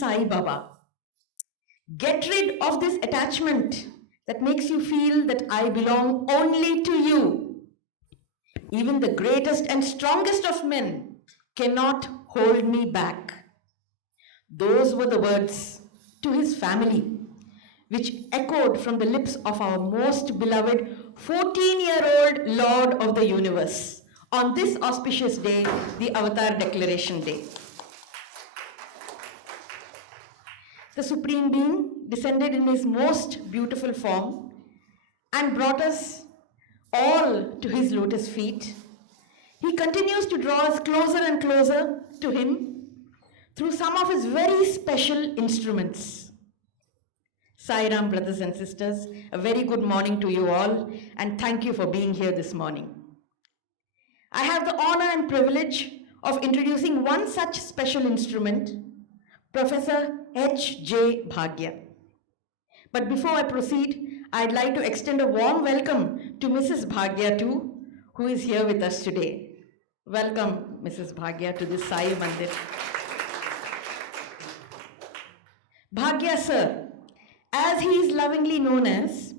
Sai Baba. Get rid of this attachment that makes you feel that I belong only to you. Even the greatest and strongest of men cannot hold me back. Those were the words to his family, which echoed from the lips of our most beloved 14-year-old Lord of the Universe on this auspicious day, the Avatar Declaration Day. The Supreme Being descended in his most beautiful form and brought us all to his lotus feet. He continues to draw us closer and closer to him through some of his very special instruments. Sai Ram, brothers and sisters, a very good morning to you all, and thank you for being here this morning. I have the honor and privilege of introducing one such special instrument, Professor H.J. Bhagia. But before I proceed, I'd like to extend a warm welcome to Mrs. Bhagia too, who is here with us today. Welcome, Mrs. Bhagia, to this Sai Mandir. Bhagia sir, as he is lovingly known as,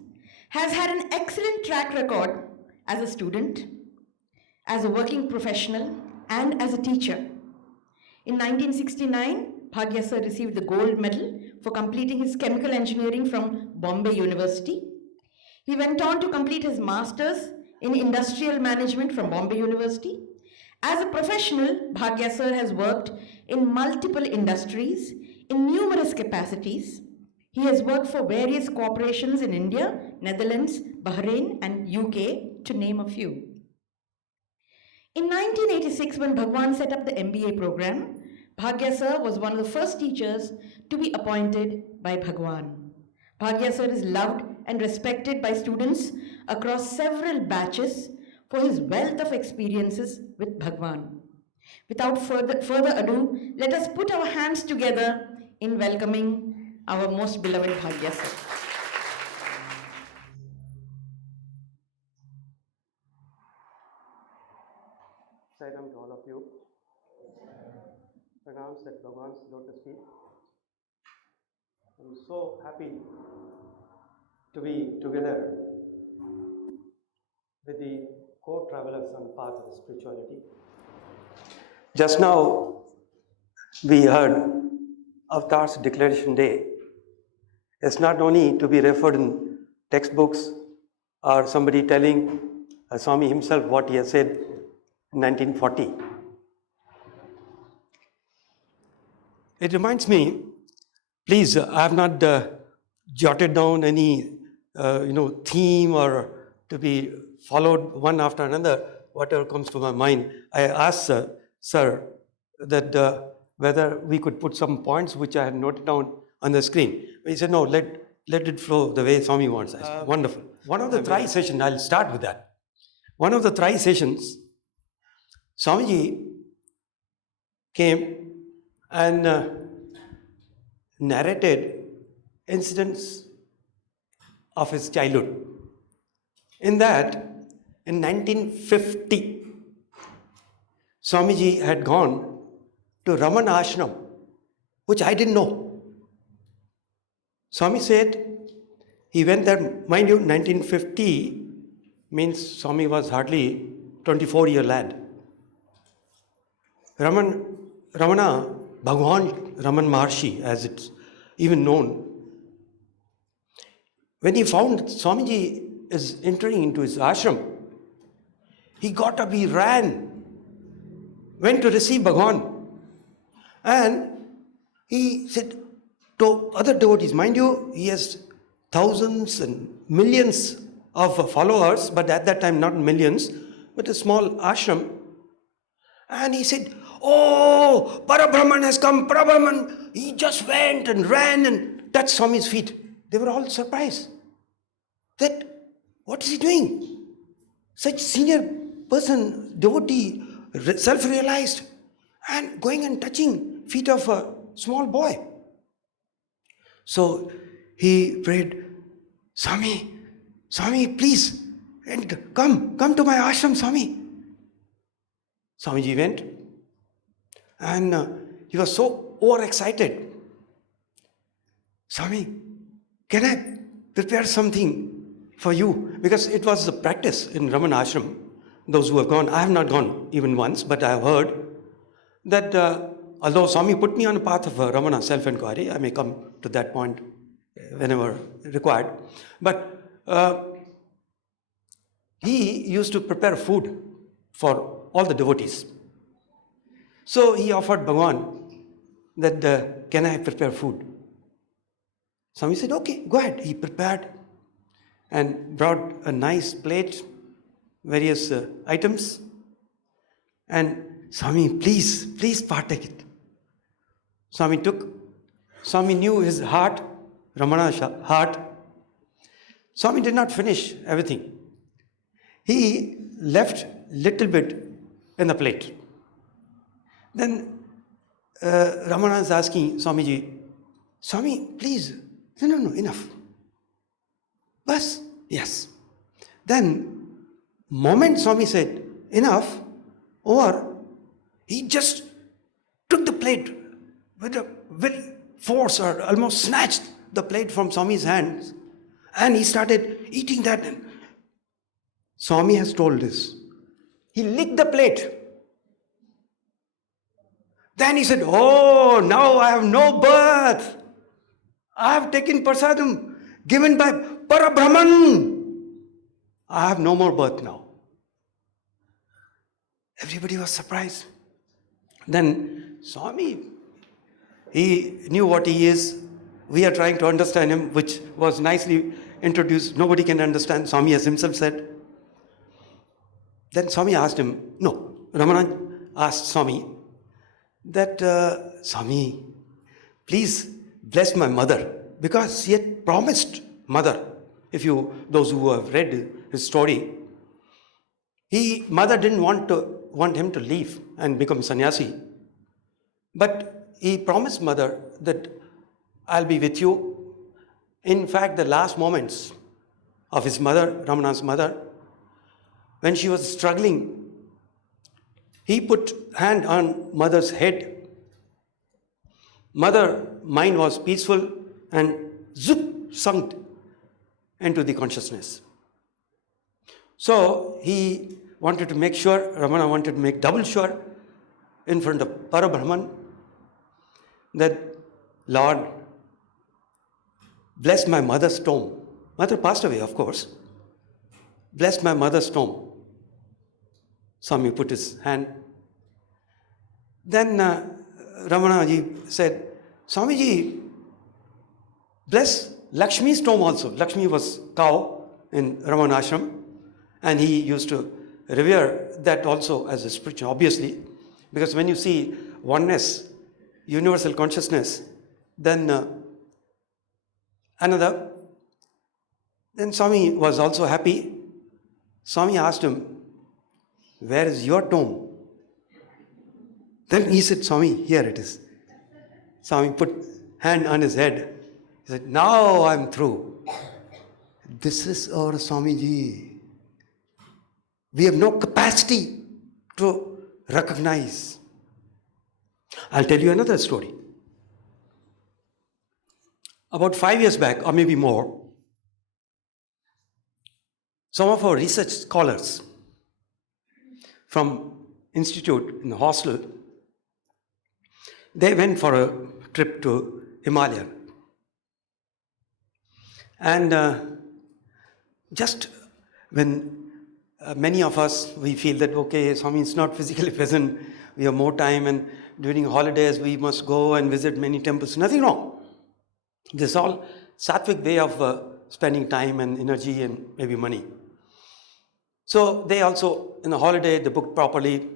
has had an excellent track record as a student, as a working professional, and as a teacher. In 1969, Bhagia sir received the gold medal for completing his chemical engineering from Bombay University. He went on to complete his master's in industrial management from Bombay University. As a professional, Bhagia sir has worked in multiple industries in numerous capacities. He has worked for various corporations in India, Netherlands, Bahrain, and UK, to name a few. In 1986, when Bhagwan set up the MBA program, Bhagia sir was one of the first teachers to be appointed by Bhagwan. Bhagia sir is loved and respected by students across several batches for his wealth of experiences with Bhagwan. Without further ado, let us put our hands together in welcoming our most beloved Bhagia sir. Sairam to all of you. Pronounced at Bhagwan's lotus feet. I'm so happy to be together with the co-travelers on the path of spirituality. Just now, we heard Avatar's Declaration Day. It's not only to be referred in textbooks or somebody telling Swami himself what he has said in 1940. It reminds me, please, I have not jotted down any theme or to be followed one after another, whatever comes to my mind. I asked sir that whether we could put some points which I had noted down on the screen. He said, no, let it flow the way Swami wants. I said, wonderful. One of the thrice sessions, I'll start with that. One of the thrice sessions, Swamiji came and narrated incidents of his childhood. In that, in 1950, Swamiji had gone to Raman Ashram, which I didn't know. Swami said he went there, mind you, 1950 means Swami was hardly 24-year lad. Ramana, Bhagwan Raman Maharshi, as it's even known, when he found Swamiji is entering into his ashram, he got up, he ran, went to receive Bhagwan, and he said to other devotees, mind you, he has thousands and millions of followers, but at that time not millions, but a small ashram, and he said, oh, Parabrahman has come, Parabrahman. He just went and ran and touched Swami's feet. They were all surprised that, what is he doing? Such senior person, devotee, self-realized, and going and touching feet of a small boy. So he prayed, Swami, please, and come to my ashram, Swami. Swamiji went, and he was so overexcited Swami, can I prepare something for you? Because it was the practice in Ramana Ashram. Those who have gone, I have not gone even once, but I have heard that although Swami put me on the path of Ramana self-inquiry, I may come to that point whenever required, but he used to prepare food for all the devotees. So he offered Bhagavan that, can I prepare food? Swami said, okay, go ahead. He prepared and brought a nice plate, various items. And Swami, please partake it. Swami took. Swami knew his heart, Ramana's heart. Swami did not finish everything. He left little bit in the plate. Then Ramana is asking Swamiji, Swami, please. No, enough. Bas? Yes. Then, moment Swami said, enough, or he just took the plate with a very force, or almost snatched the plate from Swami's hands, and he started eating that. Swami has told this. He licked the plate. Then he said, oh, now I have no birth. I have taken prasadam given by Parabrahman. I have no more birth now. Everybody was surprised. Then Swami, he knew what he is. We are trying to understand him, which was nicely introduced. Nobody can understand, Swami has himself said. Then Swami asked him, no, Ramana asked Swami that, Swami, please bless my mother, because he had promised mother. If those who have read his story, mother didn't want him to leave and become sannyasi, but he promised mother that I'll be with you. In fact, the last moments of his mother, Ramana's mother, when she was struggling, he put hand on mother's head. Mother mind was peaceful and zoop, sunk into the consciousness. So he wanted to make sure, Ramana wanted to make double sure in front of Parabrahman that, Lord, bless my mother's tomb. Mother passed away, of course. Bless my mother's tomb. Swami put his hand. Then Ramanaji said, Swamiji, bless Lakshmi's tomb also. Lakshmi was cow in Ramana Ashram, and he used to revere that also as a spiritual, obviously, because when you see oneness, universal consciousness, then then Swami was also happy. Swami asked him, where is your tomb? Then he said, Swami, here it is. Swami put hand on his head. He said, now I'm through. This is our Swamiji. We have no capacity to recognize. I'll tell you another story. About 5 years back, or maybe more, some of our research scholars from institute in the hostel, they went for a trip to Himalaya. And just when many of us, we feel that, okay, Swami is not physically present, we have more time, and during holidays we must go and visit many temples. Nothing wrong. This is all sattvic way of spending time and energy and maybe money. So they also, in the holiday, they booked properly.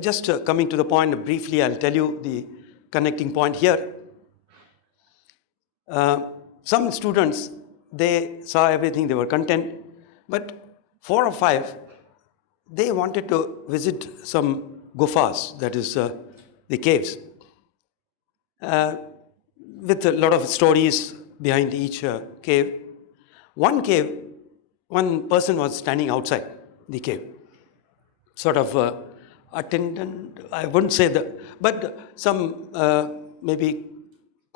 Just coming to the point, briefly, I'll tell you the connecting point here. Some students, they saw everything, they were content, but 4 or 5, they wanted to visit some gufas, that is the caves, with a lot of stories behind each cave. One cave, one person was standing outside the cave, sort of attendant, I wouldn't say that, but some maybe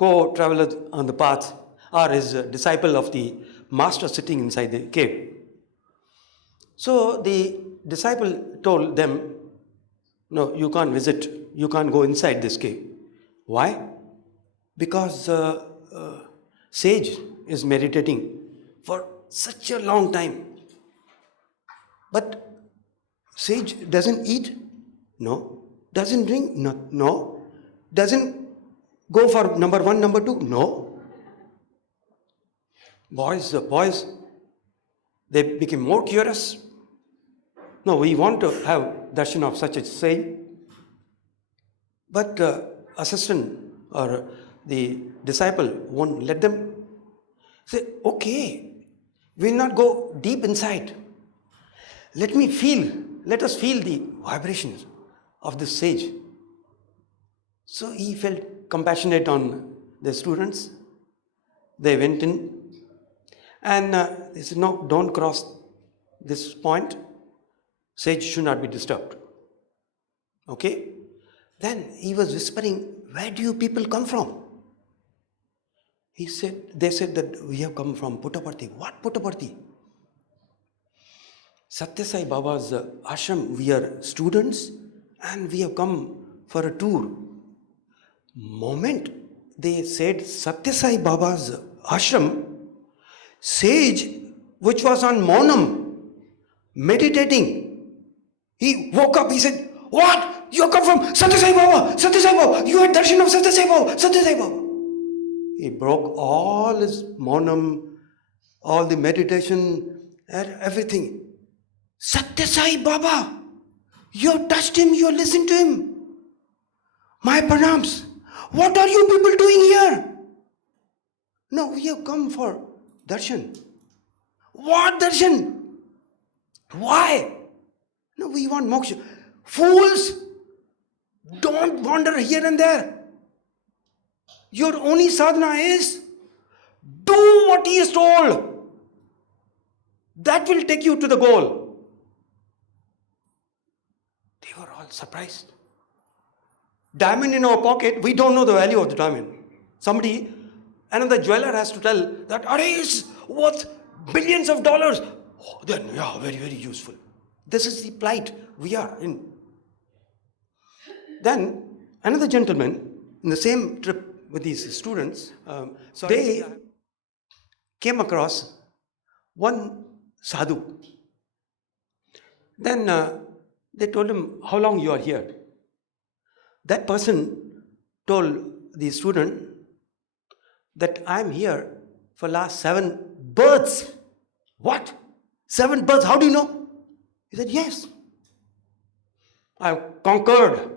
co-traveler on the path, or his disciple of the master sitting inside the cave. So the disciple told them, no, you can't visit, you can't go inside this cave. Why? Because sage is meditating for such a long time. But sage doesn't eat? No. Doesn't drink? No. No. Doesn't go for number one, number two? No. Boys, they became more curious. No, we want to have darshan of such a sage. But assistant or the disciple won't let them. Say, okay, we'll not go deep inside. Let us feel the vibrations of this sage. So he felt compassionate on the students. They went in and they said, no, don't cross this point. Sage should not be disturbed. Okay? Then he was whispering, where do you people come from? They said that we have come from Puttaparthi. What Puttaparthi? Sathya Sai Baba's ashram. We are students and we have come for a tour. Moment they said Sathya Sai Baba's ashram, sage which was on Maunam, meditating, he woke up, he said, what? You come from Sathya Sai Baba, Sathya Sai Baba, you had darshan of Sathya Sai Baba, Sathya Sai Baba. He broke all his Maunam, all the meditation and everything. Sathya Sai Baba, you touched him, you listened to him. My pranams. What are you people doing here? No, we have come for darshan. What darshan? Why? No, we want moksha. Fools, don't wander here and there. Your only sadhana is do what he is told. That will take you to the goal. They were all surprised. Diamond in our pocket, we don't know the value of the diamond. Another jeweler has to tell that, it's worth billions of dollars. Oh, then, yeah, very, very useful. This is the plight we are in. Then, another gentleman, in the same trip with these students, they came across one sadhu. Then they told him, how long you are here? That person told the student that I'm here for last 7 births. What? 7 births? How do you know? He said, yes. I've conquered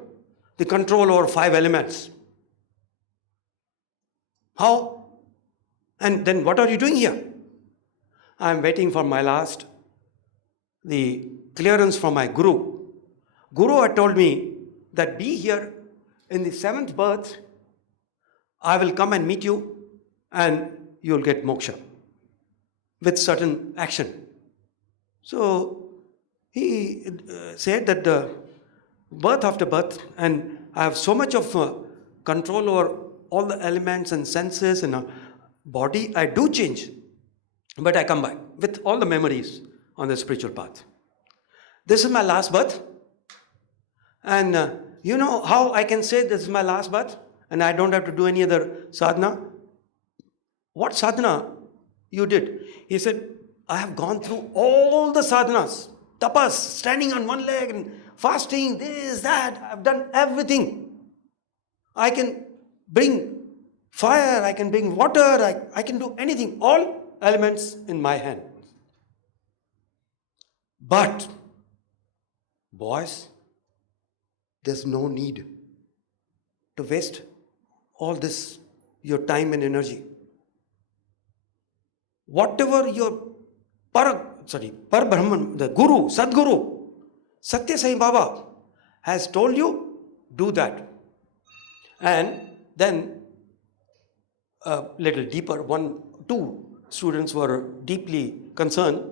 the control over 5 elements. How? And then what are you doing here? I'm waiting for the clearance from my guru. Guru had told me that be here in the 7th birth, I will come and meet you and you'll get moksha with certain action. So he said that birth after birth, and I have so much of control over all the elements and senses and body, I do change, but I come back with all the memories on the spiritual path. This is my last birth, and you know how I can say this is my last birth and I don't have to do any other sadhana? What sadhana you did? He said, I have gone through all the sadhanas, tapas, standing on one leg and fasting, this, that, I've done everything. I can bring fire, I can bring water, I can do anything, all elements in my hand. But, boys, there's no need to waste all this, your time and energy. Whatever your Parbrahman, the Guru, Sadguru, Sathya Sai Baba has told you, do that. And then a little deeper, 2 students were deeply concerned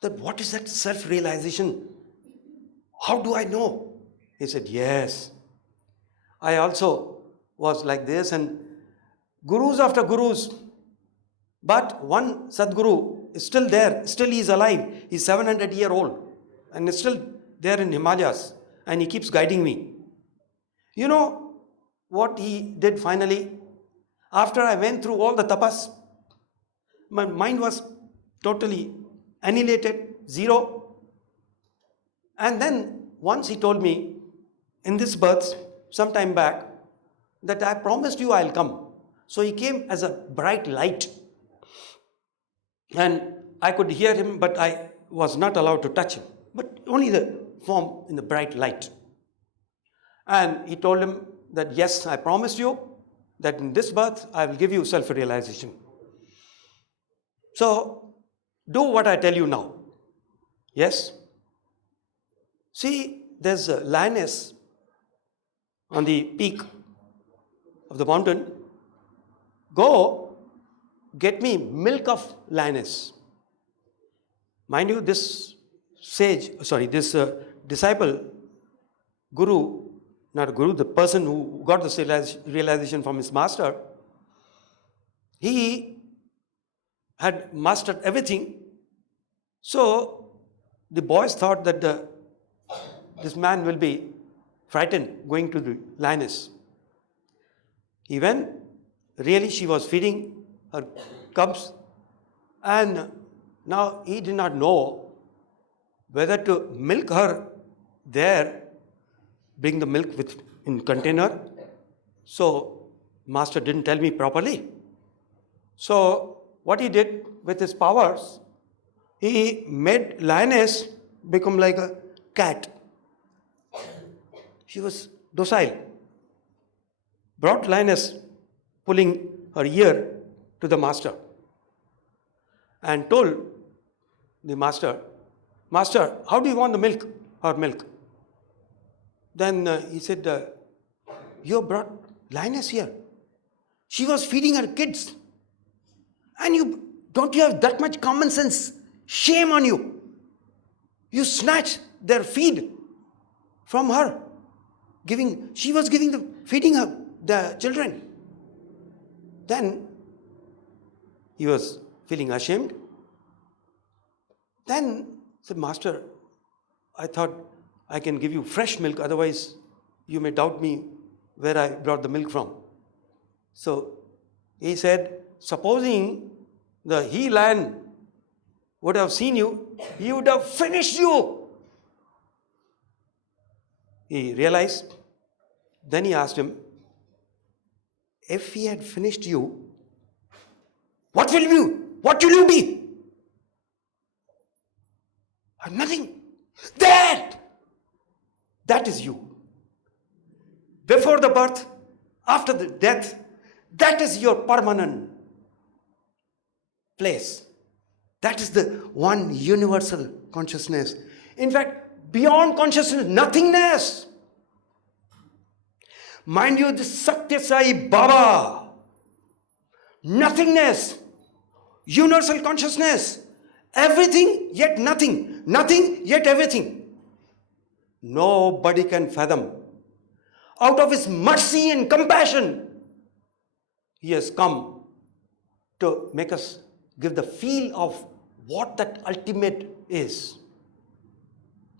that what is that self-realization? How do I know? He said, yes, I also was like this, and gurus after gurus. But one Sadguru is still there, still he is alive. He's 700-year-old and is still there in Himalayas, and he keeps guiding me. You know what he did finally? After I went through all the tapas, my mind was totally annihilated, zero. And then once he told me, in this birth, some time back, that I promised you I'll come. So he came as a bright light. And I could hear him, but I was not allowed to touch him. But only the form in the bright light. And he told him that, yes, I promised you that in this birth I will give you self-realization. So, do what I tell you now. Yes? See, there's a lioness on the peak of the mountain. Go, get me milk of lioness. Mind you, this disciple, guru, not a guru, the person who got this realization from his master, he had mastered everything. So the boys thought that this man will be frightened going to the lioness. He went, really she was feeding her cubs, and now he did not know whether to milk her there, bring the milk in container. So master didn't tell me properly. So what he did with his powers, he made lioness become like a cat. She was docile. Brought lioness pulling her ear to the master and told the master, Master, how do you want the milk, her milk? Then he said, you brought lioness here. She was feeding her kids. And don't you have that much common sense? Shame on you. You snatch their feed from her. She was feeding her, the children. Then he was feeling ashamed. Then said, Master, I thought I can give you fresh milk, otherwise you may doubt me where I brought the milk from. So he said, supposing the he-lion would have seen you, he would have finished you. He realized. Then he asked him, if he had finished you, what will you be? Nothing. That is you. Before the birth, after the death, that is your permanent place. That is the one universal consciousness. In fact, beyond consciousness, nothingness. Mind you, this Sathya Sai Baba, nothingness, universal consciousness, everything yet nothing, nothing yet everything. Nobody can fathom. Out of his mercy and compassion, he has come to make us give the feel of what that ultimate is.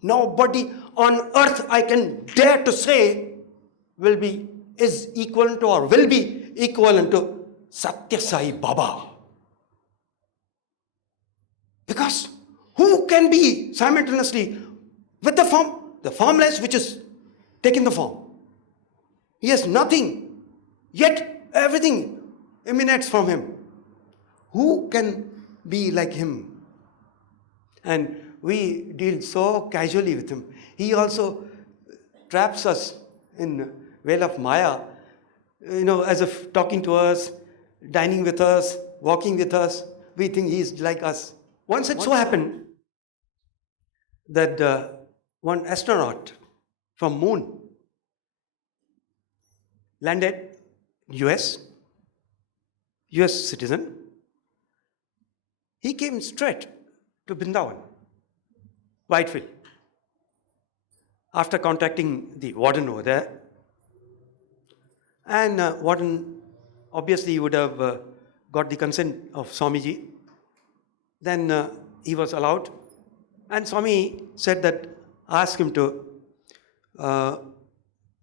Nobody on earth, I can dare to say, is equivalent to or will be equivalent to Sathya Sai Baba. Because who can be simultaneously with the formless which is taking the form? He has nothing, yet everything emanates from him. Who can be like him? And we deal so casually with him. He also traps us in veil of Maya, as if talking to us, dining with us, walking with us. We think he is like us. Once it so happened that one astronaut from Moon landed, US citizen. He came straight to Vrindavan, Whitefield, after contacting the warden over there. And warden obviously he would have got the consent of Swamiji. Then he was allowed. And Swami said that, ask him to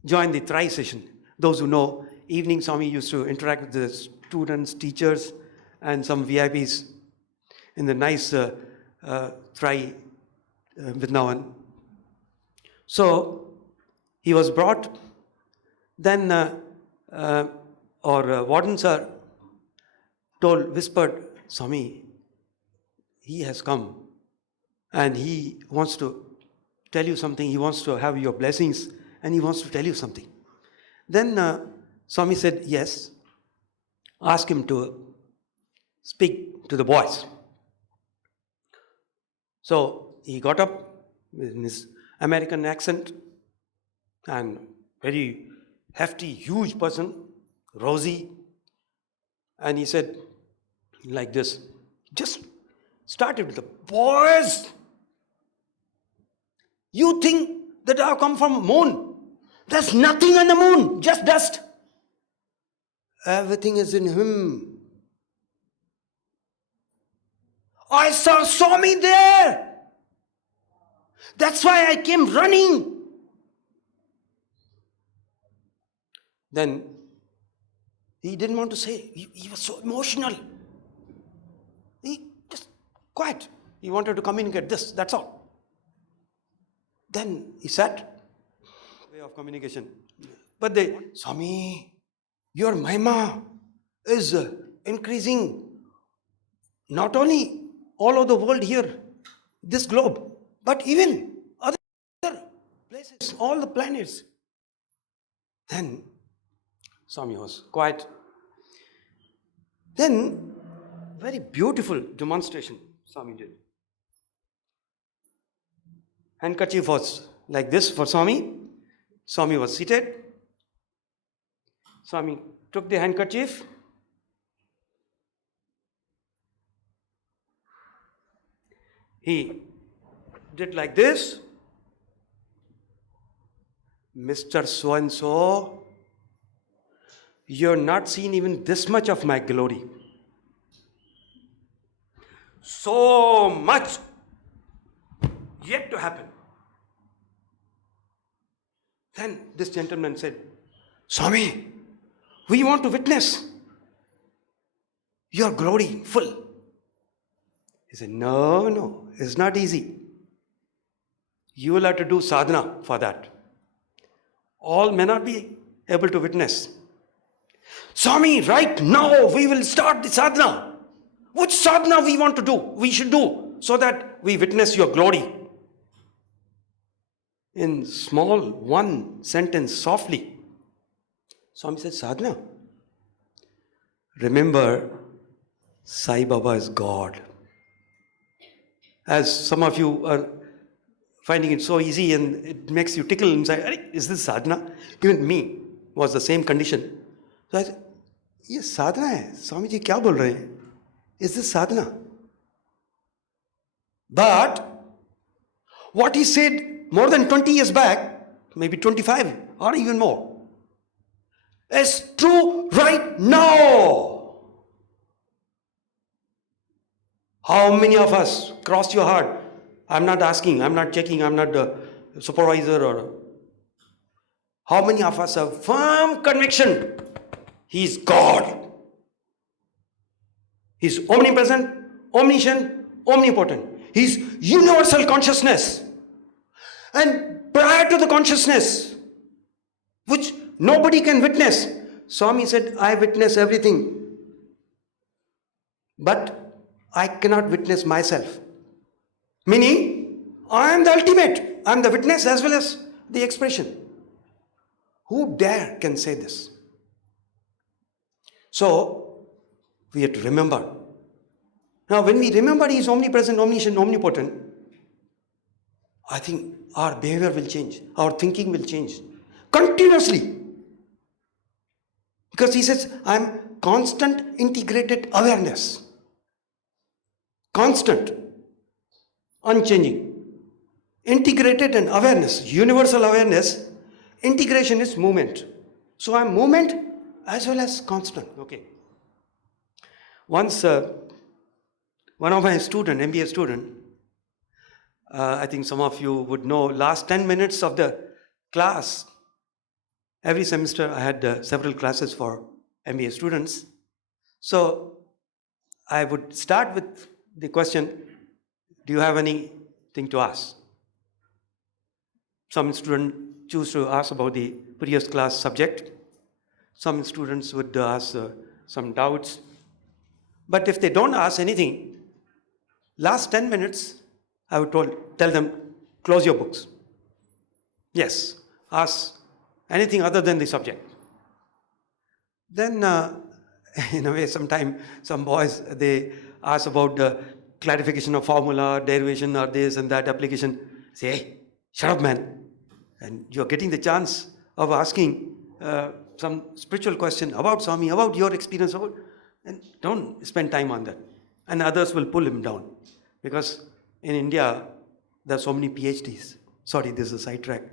join the Tri session. Those who know, evening Swami used to interact with the students, teachers, and some VIPs in the nice Tri Vrindavan. So he was brought. Then warden sir whispered, Swami, he has come and he wants to tell you something. He wants to have your blessings and he wants to tell you something. Then Swami said, yes, ask him to speak to the boys. So he got up in his American accent, and very hefty, huge person, rosy, and he said like this, just started with the boys. You think that I have come from the moon? There's nothing on the moon, just dust. Everything is in him. I saw Swami there. That's why I came running. Then he didn't want to say. He was so emotional. He just quiet. He wanted to communicate this, that's all. Then he sat. Way of communication. But Swami, your Mahima is increasing. Not only all over the world here, this globe, but even other places, all the planets. Then Swami was quiet. Then very beautiful demonstration Swami did. Handkerchief was like this for Swami. Swami was seated. Swami took the handkerchief. He did like this. Mr. So-and-so, you're not seen even this much of my glory. So much yet to happen. Then this gentleman said, Swami, we want to witness your glory full. He said, no, it's not easy. You will have to do sadhana for that. All may not be able to witness. Swami, right now we will start the sadhana. Which sadhana we should do so that we witness your glory. In small one sentence, softly, Swami said, sadhana. Remember, Sai Baba is God. As some of you are finding it so easy and it makes you tickle inside, is this sadhana? Even me was the same condition. So I said, ये साधना है, स्वामी जी क्या बोल रहे हैं? Is this sadhana? But what he said more than 20 years back, maybe 25 or even more, is true right now. How many of us crossed your heart? I'm not asking, I'm not checking, I'm not the supervisor or... How many of us have firm conviction? He's God. He's omnipresent, omniscient, omnipotent. He's universal consciousness. And prior to the consciousness, which nobody can witness, Swami said, I witness everything. But I cannot witness myself. Meaning, I am the ultimate. I am the witness as well as the expression. Who dare can say this? So, we have to remember. Now, when we remember He is omnipresent, omniscient, omnipotent, I think our behavior will change. Our thinking will change. Continuously. Because He says, I am constant integrated awareness. Constant. Unchanging. Integrated and awareness. Universal awareness. Integration is movement. So I am movement as well as constant. Okay. Once one of my student, MBA student, I think some of you would know, last 10 minutes of the class, every semester I had several classes for MBA students. So I would start with the question, do you have anything to ask? Some students choose to ask about the previous class subject. Some students would ask some doubts. But if they don't ask anything, last 10 minutes, I would tell them, close your books. Yes, ask anything other than the subject. Then, in a way, sometimes some boys, they ask about the clarification of formula, derivation, or this and that application. Say, hey, shut up, man. And you're getting the chance of asking some spiritual question about Swami, about your experience, and don't spend time on that. And others will pull him down. Because in India, there are so many PhDs. Sorry, this is a sidetrack.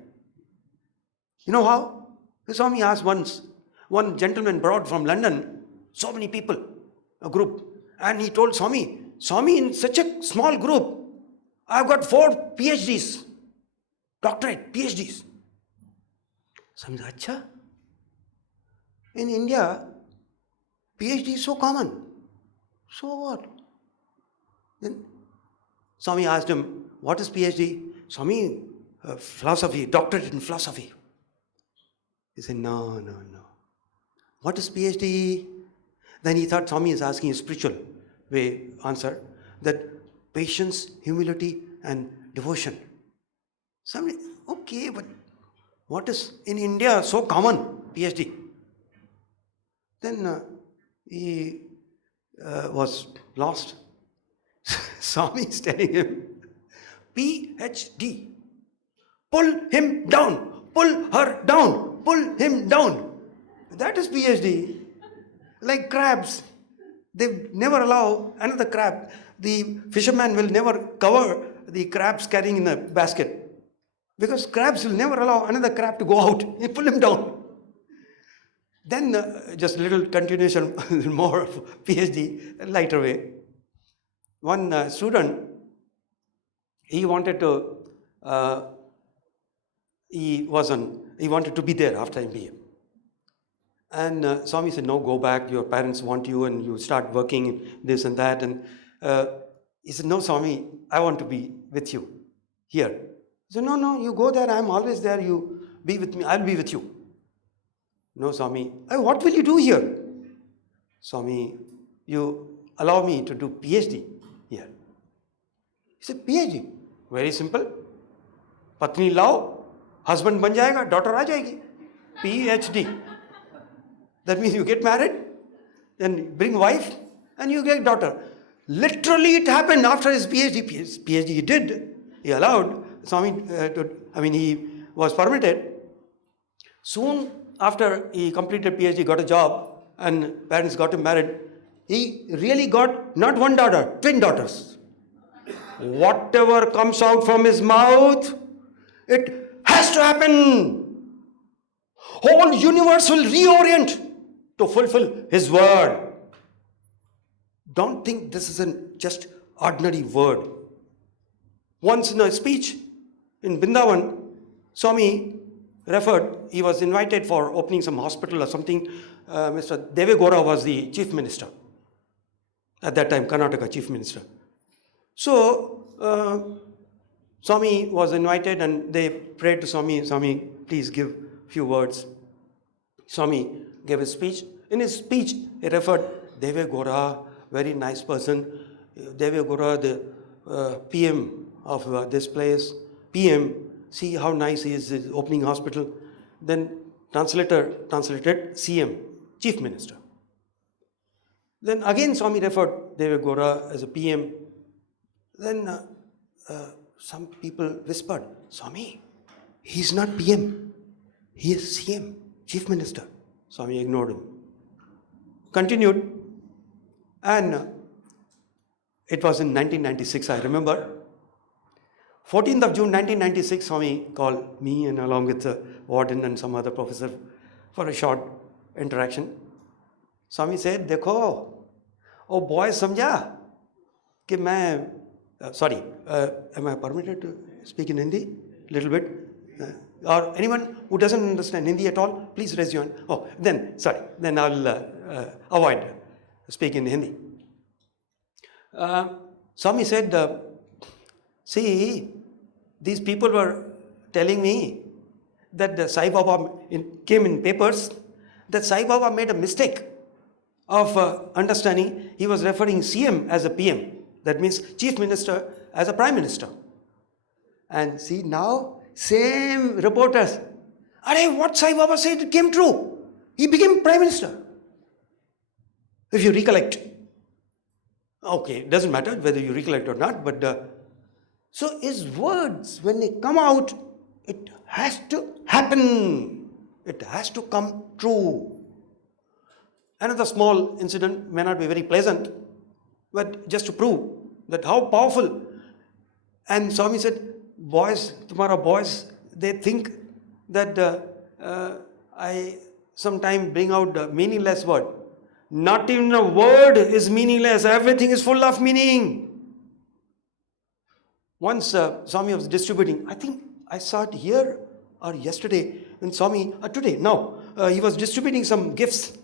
You know how? The Swami asked once, one gentleman brought from London, so many people, a group. And he told Swami, in such a small group, I've got 4 PhDs. Doctorate, PhDs. Swami said, Acha? In India, PhD is so common. So what? Then Swami asked him, what is PhD? Swami, philosophy, doctorate in philosophy. He said, no. What is PhD? Then he thought Swami is asking a spiritual way answer, that patience, humility, and devotion. Swami, okay, but what is in India so common, PhD? Then he was lost. Swami is telling him, PhD. Pull him down, pull her down, pull him down. That is PhD. Like crabs. They never allow another crab. The fisherman will never cover the crabs carrying in a basket. Because crabs will never allow another crab to go out. You pull him down. Then just a little continuation, more of PhD, lighter way. One student, he wanted to, he wanted to be there after MBA. And Swami said, no, go back, your parents want you and you start working this and that. And he said, no, Swami, I want to be with you here. He said, no, you go there, I'm always there, you be with me, I'll be with you. No, Swami, what will you do here? Swami, you allow me to do PhD here. He said, PhD? Very simple. Patni lao, husband ban jayega, daughter aa jayegi. PhD. That means you get married, then bring wife, and you get daughter. Literally it happened after his PhD. PhD he did. He allowed Swami he was permitted. Soon after he completed PhD, got a job, and parents got him married, he really got not one daughter, twin daughters. Whatever comes out from his mouth, it has to happen. Whole universe will reorient to fulfill his word. Don't think this is a just ordinary word. Once in a speech in Vrindavan, Swami referred, he was invited for opening some hospital or something. Mr. Deve Gowda was the chief minister. At that time, Karnataka chief minister. So, Swami was invited and they prayed to Swami, Swami, please give few words. Swami gave a speech. In his speech, he referred, Deve Gowda, very nice person. Deve Gowda, the PM of this place. PM, see how nice he is opening hospital. Then translator translated CM, chief minister. Then again Swami referred Deve Gowda as a PM. Then some people whispered, Swami, he's not PM, he is CM, chief minister. Swami ignored him. Continued, and it was in 1996, I remember. 14th of June 1996, Swami called me and along with the warden and some other professor for a short interaction. Swami said, देखो, oh boy समझा कि मैं, sorry, am I permitted to speak in Hindi? Little bit? Or anyone who doesn't understand Hindi at all, please raise your hand. Oh, then, sorry, then I'll avoid speaking in Hindi. Swami said, see, these people were telling me that the Sai Baba came in papers that Sai Baba made a mistake of understanding. He was referring CM as a PM. That means Chief Minister as a Prime Minister. And see now, same reporters. Arey, what Sai Baba said came true. He became Prime Minister. If you recollect. Okay, it doesn't matter whether you recollect or not, but so his words, when they come out, it has to happen. It has to come true. Another small incident may not be very pleasant, but just to prove that how powerful. And Swami said, boys, tomorrow boys, they think that I sometimes bring out a meaningless word. Not even a word is meaningless. Everything is full of meaning. Once Swami was distributing, I think I saw it here or yesterday, when Swami, today, no, he was distributing some gifts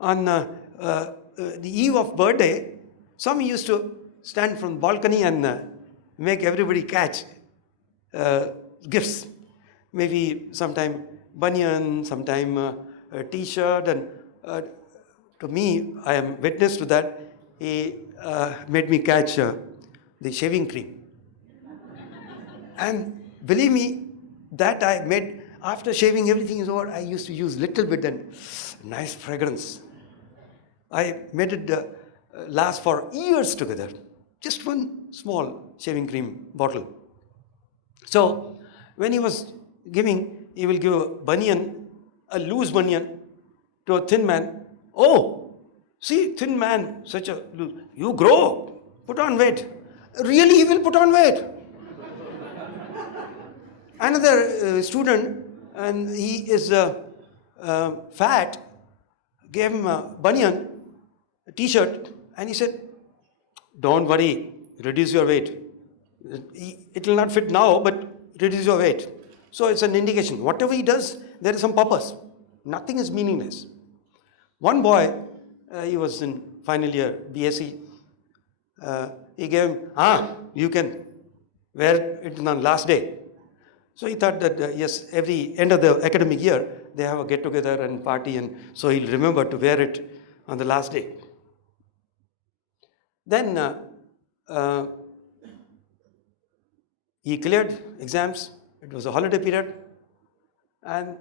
on the eve of birthday. Swami used to stand from the balcony and make everybody catch gifts. Maybe sometime banyan, sometime a t-shirt, and to me, I am witness to that. He made me catch the shaving cream. And believe me, that I made, after shaving everything is over, I used to use little bit and nice fragrance. I made it last for years together. Just one small shaving cream bottle. So, when he was giving, he will give a banyan, a loose banyan, to a thin man. Oh, see, thin man, such a loose, you grow, put on weight. Really, he will put on weight. Another student, and he is fat, gave him a banyan, a t-shirt, and he said, don't worry, reduce your weight. It will not fit now, but reduce your weight. So it's an indication. Whatever he does, there is some purpose. Nothing is meaningless. One boy, he was in final year, BSc, he gave him, you can wear it on last day. So he thought that, yes, every end of the academic year, they have a get-together and party, and so he'll remember to wear it on the last day. Then he cleared exams. It was a holiday period. And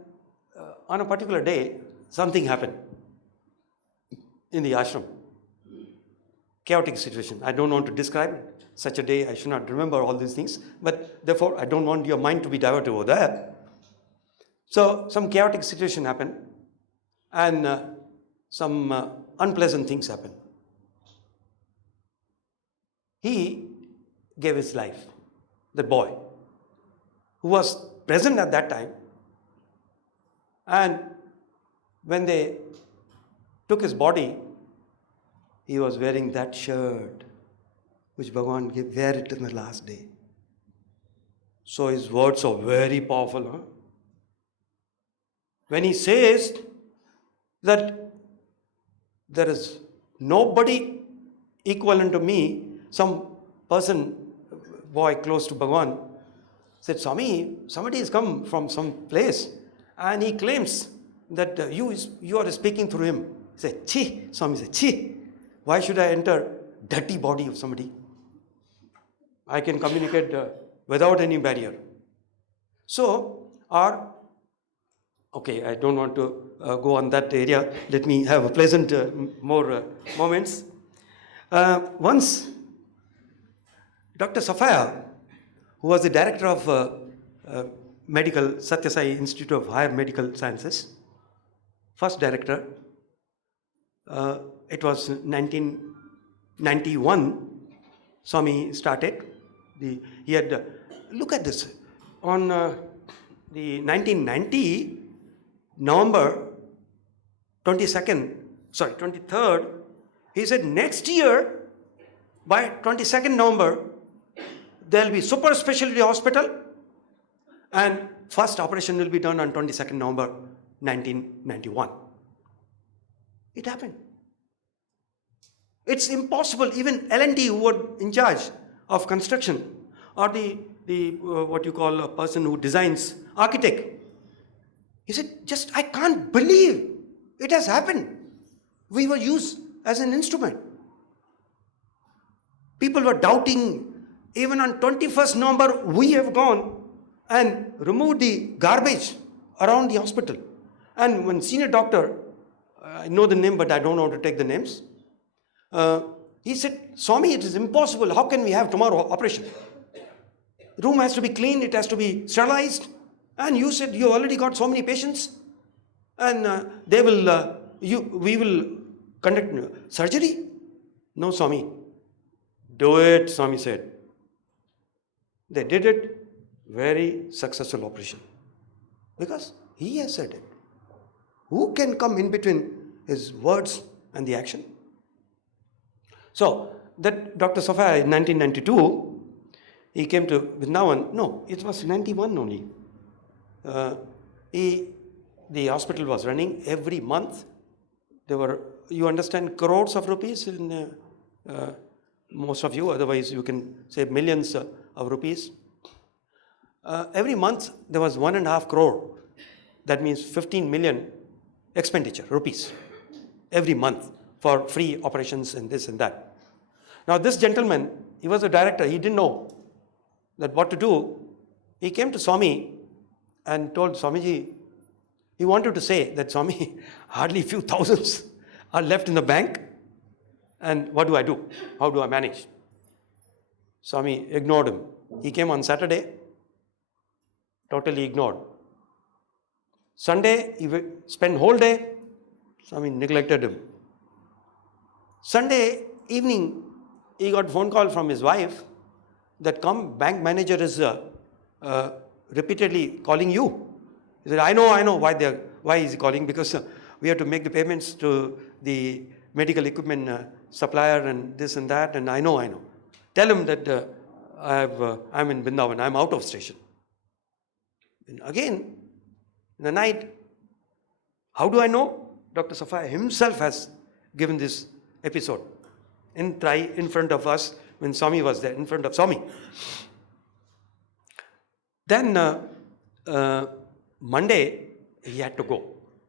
on a particular day, something happened in the ashram. Chaotic situation. I don't want to describe it. Such a day, I should not remember all these things. But therefore, I don't want your mind to be diverted over there. So, some chaotic situation happened. And some unpleasant things happened. He gave his life. The boy, who was present at that time. And when they took his body, he was wearing that shirt which Bhagavan gave, wear it in the last day. So his words are very powerful. Huh? When he says that there is nobody equivalent to me, some person, boy close to Bhagavan, said, Swami, somebody has come from some place and he claims that you are speaking through him. He said, Chi. Swami said, Chi. Why should I enter dirty body of somebody? I can communicate without any barrier. So, okay, I don't want to go on that area. Let me have a pleasant more moments. Once, Dr. Sathya, who was the director of medical, Sathya Sai Institute of Higher Medical Sciences, first director, it was 1991, Swami started. He had, look at this, on the 1990, November 23rd, he said next year, by 22nd November, there will be super specialty hospital and first operation will be done on 22nd November 1991. It happened. It's impossible. Even L&T, who were in charge of construction, or the what you call a person who designs, architect, he said, I can't believe it has happened. We were used as an instrument. People were doubting. Even on 21st November, we have gone and removed the garbage around the hospital. And when senior doctor, I know the name, but I don't know how to take the names, he said, Swami, it is impossible. How can we have tomorrow operation? Room has to be clean, it has to be sterilized. And you said you already got so many patients, and we will conduct surgery. No, Swami. Do it, Swami said. They did it. Very successful operation. Because he has said it. Who can come in between his words and the action? So, that Dr. Sathya in 1992, he came to Vrindavan. No, it was 91 only. The hospital was running every month. There were, you understand, crores of rupees in most of you, otherwise you can say millions of rupees. Every month there was 1.5 crore. That means 15 million expenditure, rupees, every month for free operations and this and that. Now this gentleman, he was a director, he didn't know that what to do. He came to Swami and told Swamiji, he wanted to say that Swami, hardly few thousands are left in the bank, and what do I do? How do I manage? Swami ignored him. He came on Saturday, totally ignored. Sunday, he spent whole day, Swami neglected him. Sunday evening, he got phone call from his wife that bank manager is repeatedly calling you. He said, I know why is he calling, because we have to make the payments to the medical equipment supplier and this and that, and I know. Tell him that I'm in Vrindavan, I'm out of station. And again, in the night, how do I know? Dr. Sathya himself has given this episode in front of us when Swami was there, in front of Swami. Then Monday, he had to go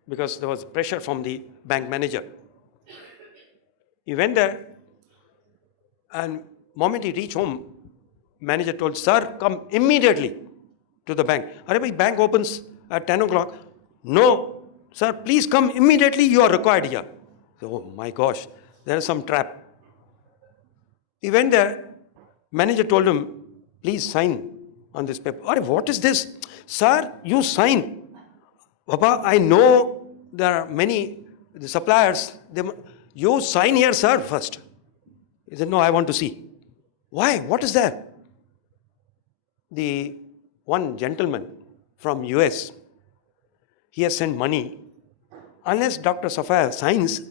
because there was pressure from the bank manager. He went there, and moment he reached home, manager told, sir, come immediately to the bank. Arey, bank opens at 10 o'clock. No, sir, please come immediately, you are required here. So, oh my gosh, there is some trap. He went there, manager told him, please sign on this paper. Arey, what is this? Sir, you sign. Baba, I know there are many suppliers. You sign here, sir, first. He said, no, I want to see. Why? What is there? The one gentleman from US, he has sent money. Unless Dr. Sathya signs,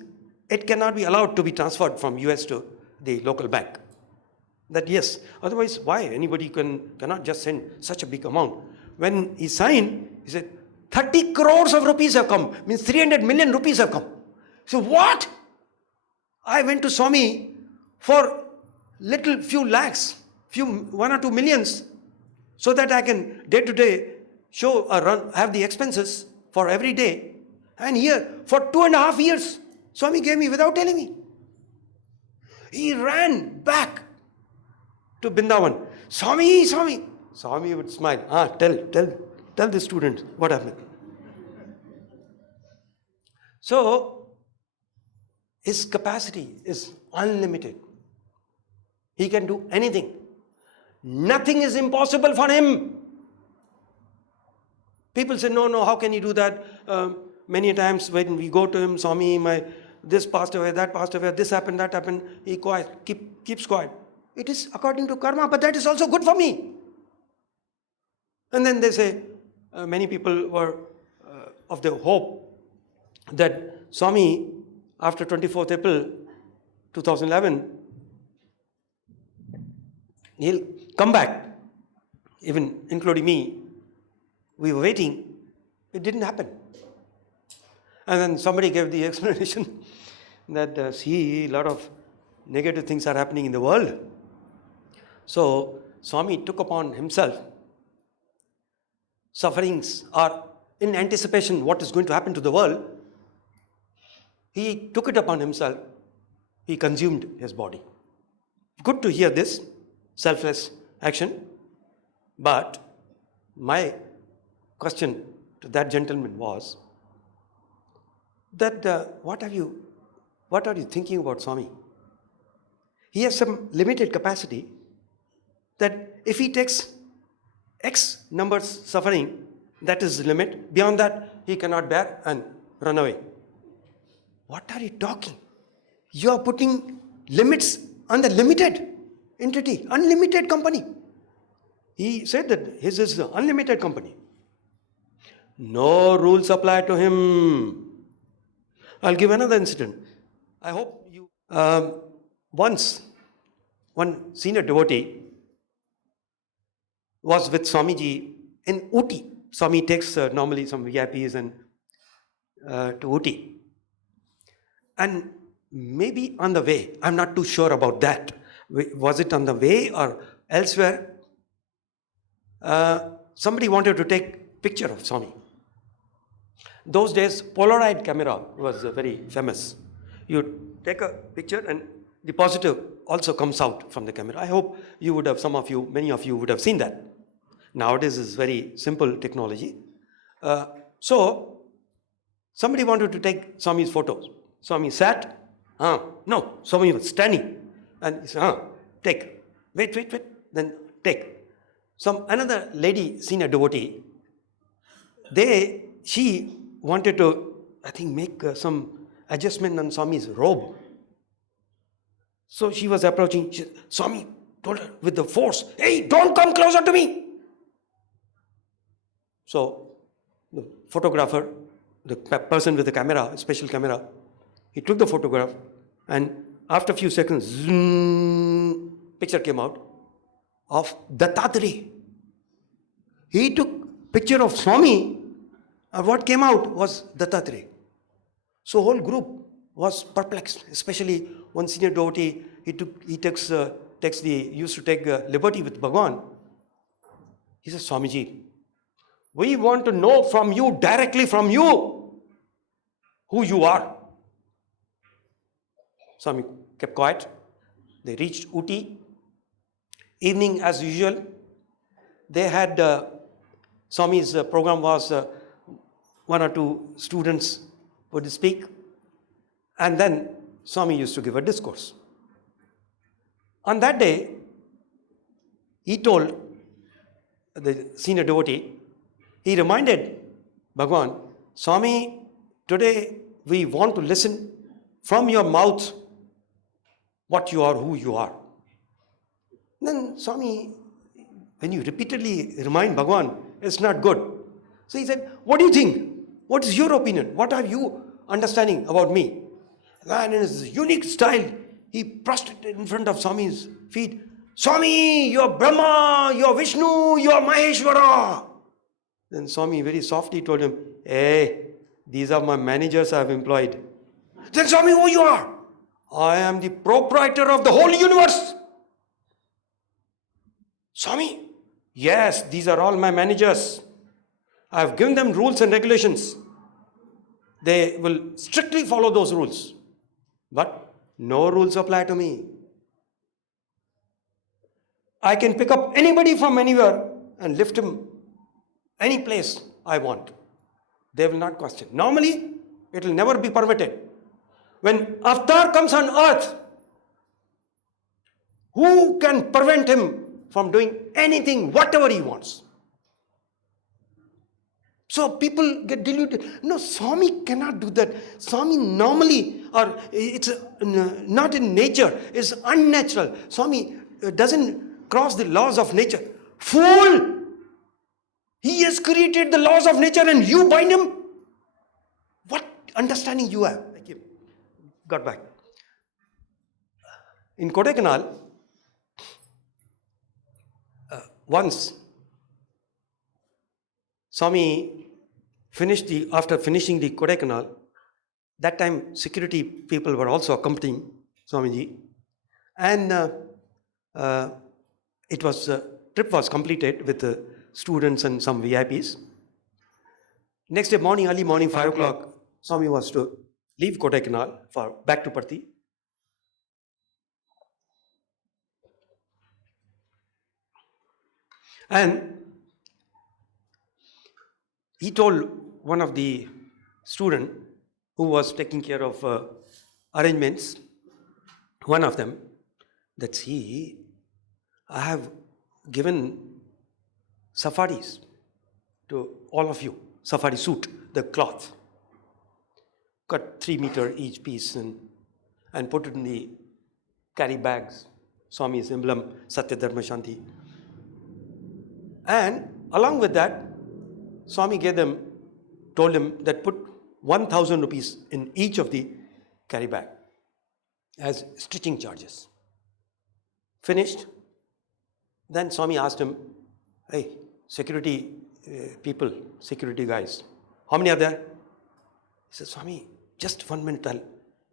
it cannot be allowed to be transferred from US to the local bank. That yes, otherwise why? Anybody cannot just send such a big amount. When he signed, he said, 30 crores of rupees have come, means 300 million rupees have come. So what? I went to Swami for few lakhs, 1 or 2 millions, so that I can day to day have the expenses for every day. And here, for 2.5 years, Swami gave me without telling me. He ran back to Vrindavan. Swami. Swami would smile. Tell the student what happened. So, his capacity is unlimited. He can do anything. Nothing is impossible for him. People say, no, how can he do that? Many times when we go to him, Swami, this passed away, that passed away, this happened, that happened, he keeps quiet. It is according to karma, but that is also good for me. And then they say, many people were of the hope that Swami, after 24th April 2011, he'll come back, even including me. We were waiting. It didn't happen. And then somebody gave the explanation that, see, a lot of negative things are happening in the world. So Swami took upon himself sufferings, or in anticipation what is going to happen to the world. He took it upon himself. He consumed his body. Good to hear this, selfless action. But my question to that gentleman was that what are you thinking about Swami? He has some limited capacity that if he takes X numbers suffering, that is the limit. Beyond that, he cannot bear and run away. What are you talking? You are putting limits on the limited entity, unlimited company. He said that his is an unlimited company. No rules apply to him. I'll give another incident. I hope you... once, one senior devotee was with Swamiji in Ooty. Swami takes normally some VIPs and to Ooty. And maybe on the way, I'm not too sure about that. Was it on the way or elsewhere? Somebody wanted to take picture of Swami. Those days, Polaroid camera was very famous. You take a picture and the positive also comes out from the camera. I hope you would have, many of you would have seen that. Nowadays is very simple technology. So, somebody wanted to take Swami's photos. Swami sat. No, Swami was standing. And he said, take. Wait. Then take. Another lady, senior devotee, she wanted to, I think, make some adjustment on Swami's robe. So she was approaching. Swami told her with the force, hey, don't come closer to me. So the photographer, the person with the camera, special camera, he took the photograph, and after a few seconds, zoom, picture came out of Dattatreya. He took picture of Swami, and what came out was Dattatreya. So whole group was perplexed, especially one senior devotee. He used to take liberty with Bhagwan. He says, Swamiji, we want to know from you, directly from you, who you are. Swami kept quiet. They reached Ooty. Evening as usual. They had, Swami's program was one or two students would speak. And then Swami used to give a discourse. On that day, he told the senior devotee, he reminded Bhagwan, Swami, today we want to listen from your mouth what you are, who you are. Then Swami, when you repeatedly remind Bhagwan, it's not good. So he said, what do you think? What is your opinion? What are you understanding about me? And in his unique style, he prostrated in front of Swami's feet. Swami, you are Brahma, you are Vishnu, you are Maheshwara. Then Swami very softly told him, hey, these are my managers I have employed. Then Swami, who you are? I am the proprietor of the whole universe. Swami, yes, these are all my managers. I have given them rules and regulations. They will strictly follow those rules. But no rules apply to me. I can pick up anybody from anywhere and lift him any place I want. They will not question. Normally, it will never be permitted. When Avatar comes on earth, who can prevent him from doing anything, whatever he wants? So people get deluded. No, Swami cannot do that. Swami normally, or it's not in nature, it's unnatural. Swami doesn't cross the laws of nature. Fool! He has created the laws of nature and you bind him? What understanding you have. I got back. In Kodaikanal, once Swami after finishing the Kodaikanal, that time security people were also accompanying Swamiji, and trip was completed with students and some VIPs. Next day morning, early morning, 5 o'clock, Swami was to leave Kodaikanal for back to Parthi. And he told one of the student who was taking care of arrangements, one of them, that see, I have given safaris to all of you, safari suit, the cloth, cut 3 meter each piece and put it in the carry bags, Swami's emblem, Sathya Dharma Shanti. And along with that, Swami told him that put 1,000 rupees in each of the carry bag as stitching charges. Finished. Then Swami asked him, hey, security people, security guys, how many are there? He said, Swami, just 1 minute.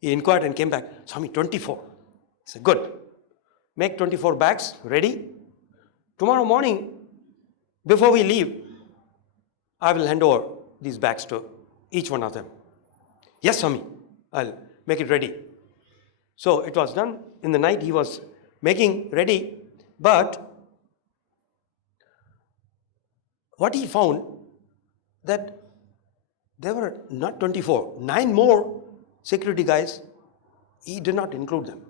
He inquired and came back. Swami, 24. He said, good. Make 24 bags ready. Tomorrow morning, before we leave, I will hand over these bags to each one of them. Yes, Swami, I'll make it ready. So it was done. In the night, he was making ready, but what he found, that there were not 24, 9 more security guys, he did not include them.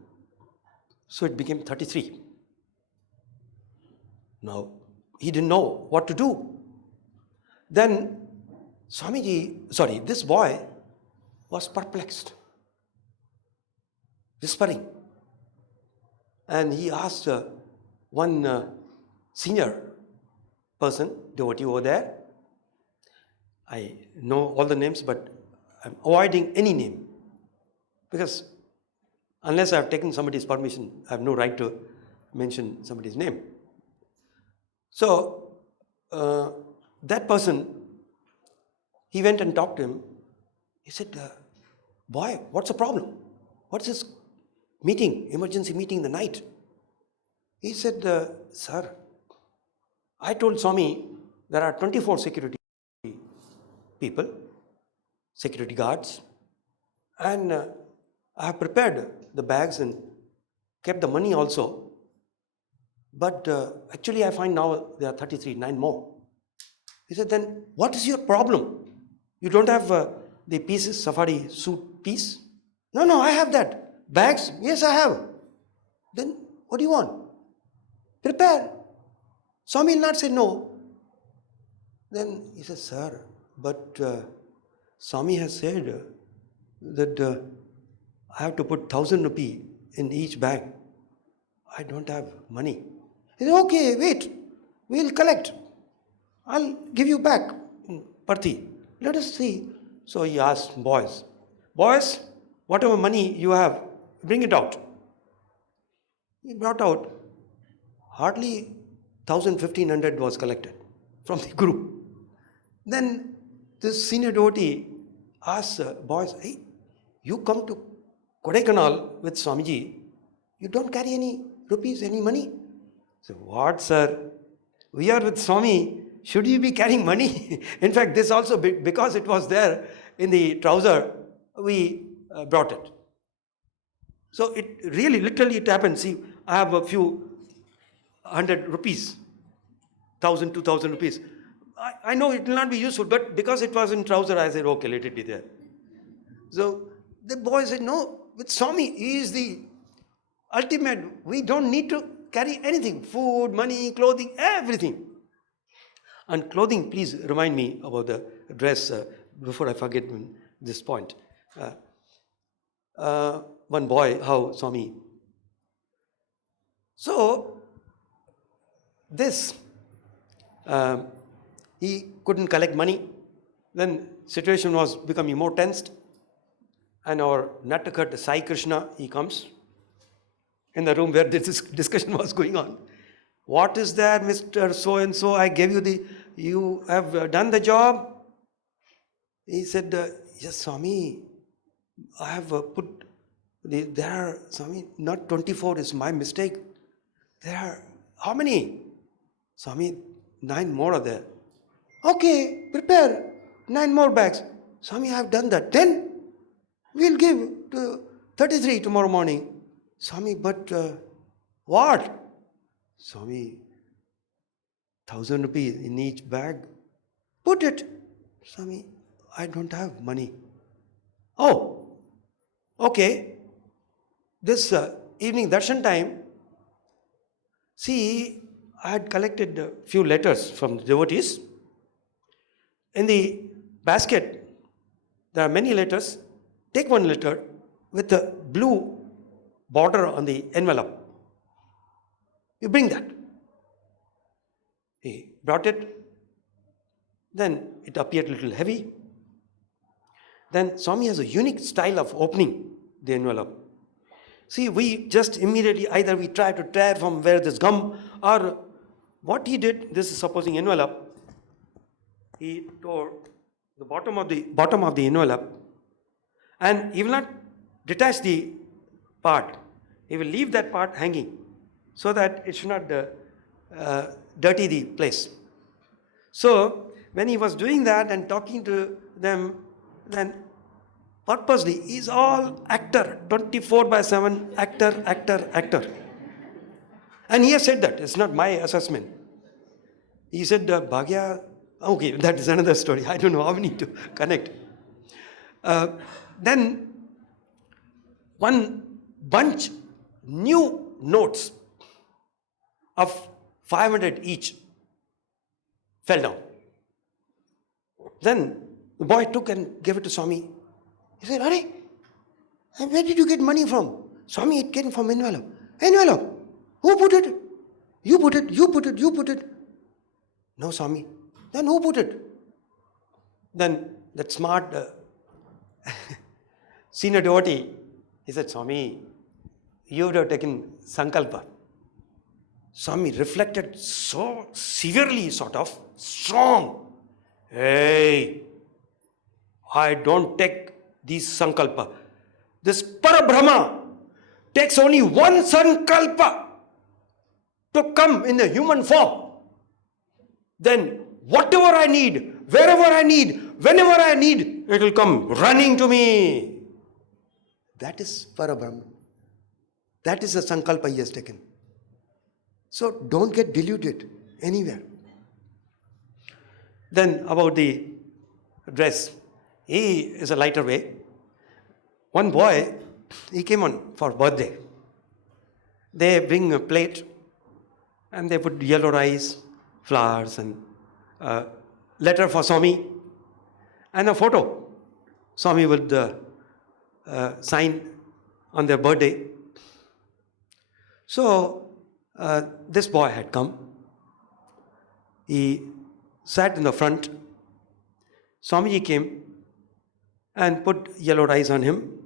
So it became 33. Now, he didn't know what to do. Then this boy was perplexed, whispering. And he asked one senior person, devotee over there. I know all the names, but I'm avoiding any name, because unless I've taken somebody's permission, I have no right to mention somebody's name. So that person, he went and talked to him. He said, boy, what's the problem? What's this meeting, emergency meeting in the night? He said, sir, I told Swami there are 24 security people, security guards, and I have prepared the bags and kept the money also. But actually I find now there are 33, 9 more. He said, then what is your problem? You don't have the pieces, safari suit piece? No, I have that. Bags? Yes, I have. Then what do you want? Prepare. Swami will not say no. Then he says, sir, but Swami has said that I have to put 1,000 rupee in each bag. I don't have money. He said, okay, wait, we'll collect. I'll give you back in Parthi. Let us see. So he asked boys, whatever money you have, bring it out. He brought out, hardly 1,000-1,500 was collected from the group. Then this senior devotee asked boys, hey, you come to Kodaikanal with Swamiji, you don't carry any rupees, any money? So, what, sir? We are with Swami. Should you be carrying money? In fact, this also, because it was there in the trouser, we brought it. So it really, literally it happened. See, I have a few 100 rupees, 1,000, 2,000 rupees. I know it will not be useful, but because it was in trouser, I said, okay, let it be there. So the boy said, no, with Swami, he is the ultimate. We don't need to carry anything, food, money, clothing, everything. And clothing, please remind me about the dress before I forget this point. One boy, how Swami. So, this, he couldn't collect money. Then situation was becoming more tensed. And our Natakat Sai Krishna, he comes in the room where this discussion was going on. What is that, Mr. So-and-so? I gave you have done the job? He said, yes, Swami, I have put, there are, Swami, not 24 is my mistake. There are, how many? Swami, 9 more are there. Okay, prepare 9 more bags. Swami, I have done that. 10? We'll give to 33 tomorrow morning. Swami, but what? Swami, 1,000 rupees in each bag. Put it. Swami, I don't have money. Oh, okay. This evening darshan time, see, I had collected a few letters from the devotees. In the basket, there are many letters. Take one letter with a blue border on the envelope. You bring that. He brought it. Then it appeared a little heavy. Then Swami has a unique style of opening the envelope. See, we just immediately, either we try to tear from where this gum, or what he did, this is supposing envelope, he tore the bottom of the envelope, and he will not detach the part. He will leave that part hanging so that it should not dirty the place. So when he was doing that and talking to them, then purposely, he's all actor, 24/7, actor. And he has said that, it's not my assessment. He said, Bhagia, okay, that is another story. I don't know how we need to connect. Then one bunch new notes of 500 each fell down. Then the boy took and gave it to Swami. He said, Are, where did you get money from? Swami, it came from envelope. Envelope? Who put it? You put it. No, Swami. Then who put it? Then that smart senior devotee, he said, Swami, you would have taken sankalpa. Swami reflected so severely, sort of, strong. Hey, I don't take these sankalpa. This Parabrahma takes only one sankalpa to come in the human form. Then whatever I need, wherever I need, whenever I need, it will come running to me. That is Parabrahma. That is the sankalpa he has taken. So don't get deluded anywhere. Then about the dress. He is a lighter way. One boy, he came on for birthday. They bring a plate and they put yellow rice, flowers, and a letter for Swami and a photo. Swami would sign on their birthday. So this boy had come. He sat in the front. Swamiji came and put yellow rice on him.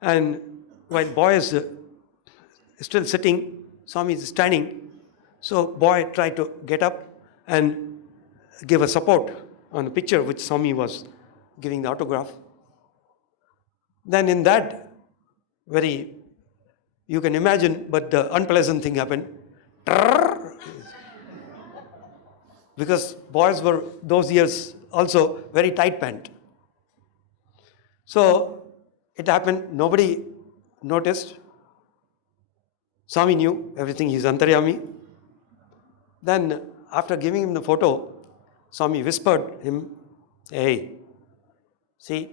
And while boy is still sitting, Swami is standing. So boy tried to get up and give a support on the picture which Swami was giving the autograph. Then in that very, you can imagine, but the unpleasant thing happened. Because boys were those years also very tight pant. So it happened, nobody noticed. Swami knew everything, he's Antaryami. Then after giving him the photo, Swami whispered him, hey, see,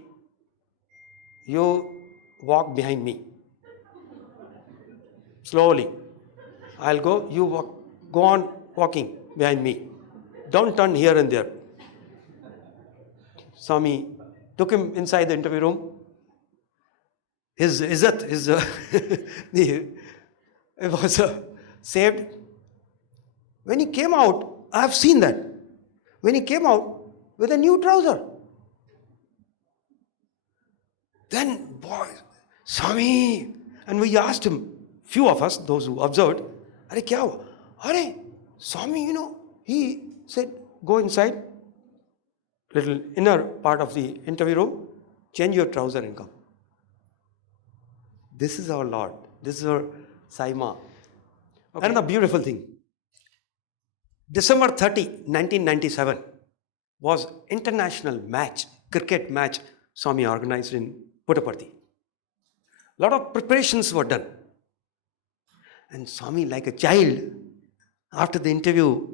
you walk behind me. Slowly. I'll go, you walk, go on walking behind me. Don't turn here and there. Swami took him inside the interview room. His izzat, it was saved. When he came out, I have seen that. When he came out with a new trouser. Then, boy, Swami, and we asked him, few of us, those who observed, Are kya hua? Are, Swami, he said, go inside, little inner part of the interview room, change your trouser and come. This is our Lord. This is our Saima. Okay. Another beautiful thing. December 30, 1997 was international match, cricket match Swami organized in Puttaparthi. A lot of preparations were done. And Swami, like a child, after the interview,